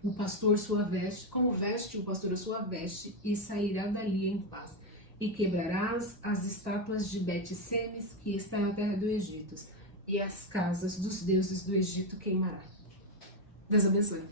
o pastor sua veste, como veste o pastor a sua veste, e sairá dali em paz. E quebrarás as estátuas de Bet-Semes, que está na terra do Egito, e as casas dos deuses do Egito queimará. Deus abençoe.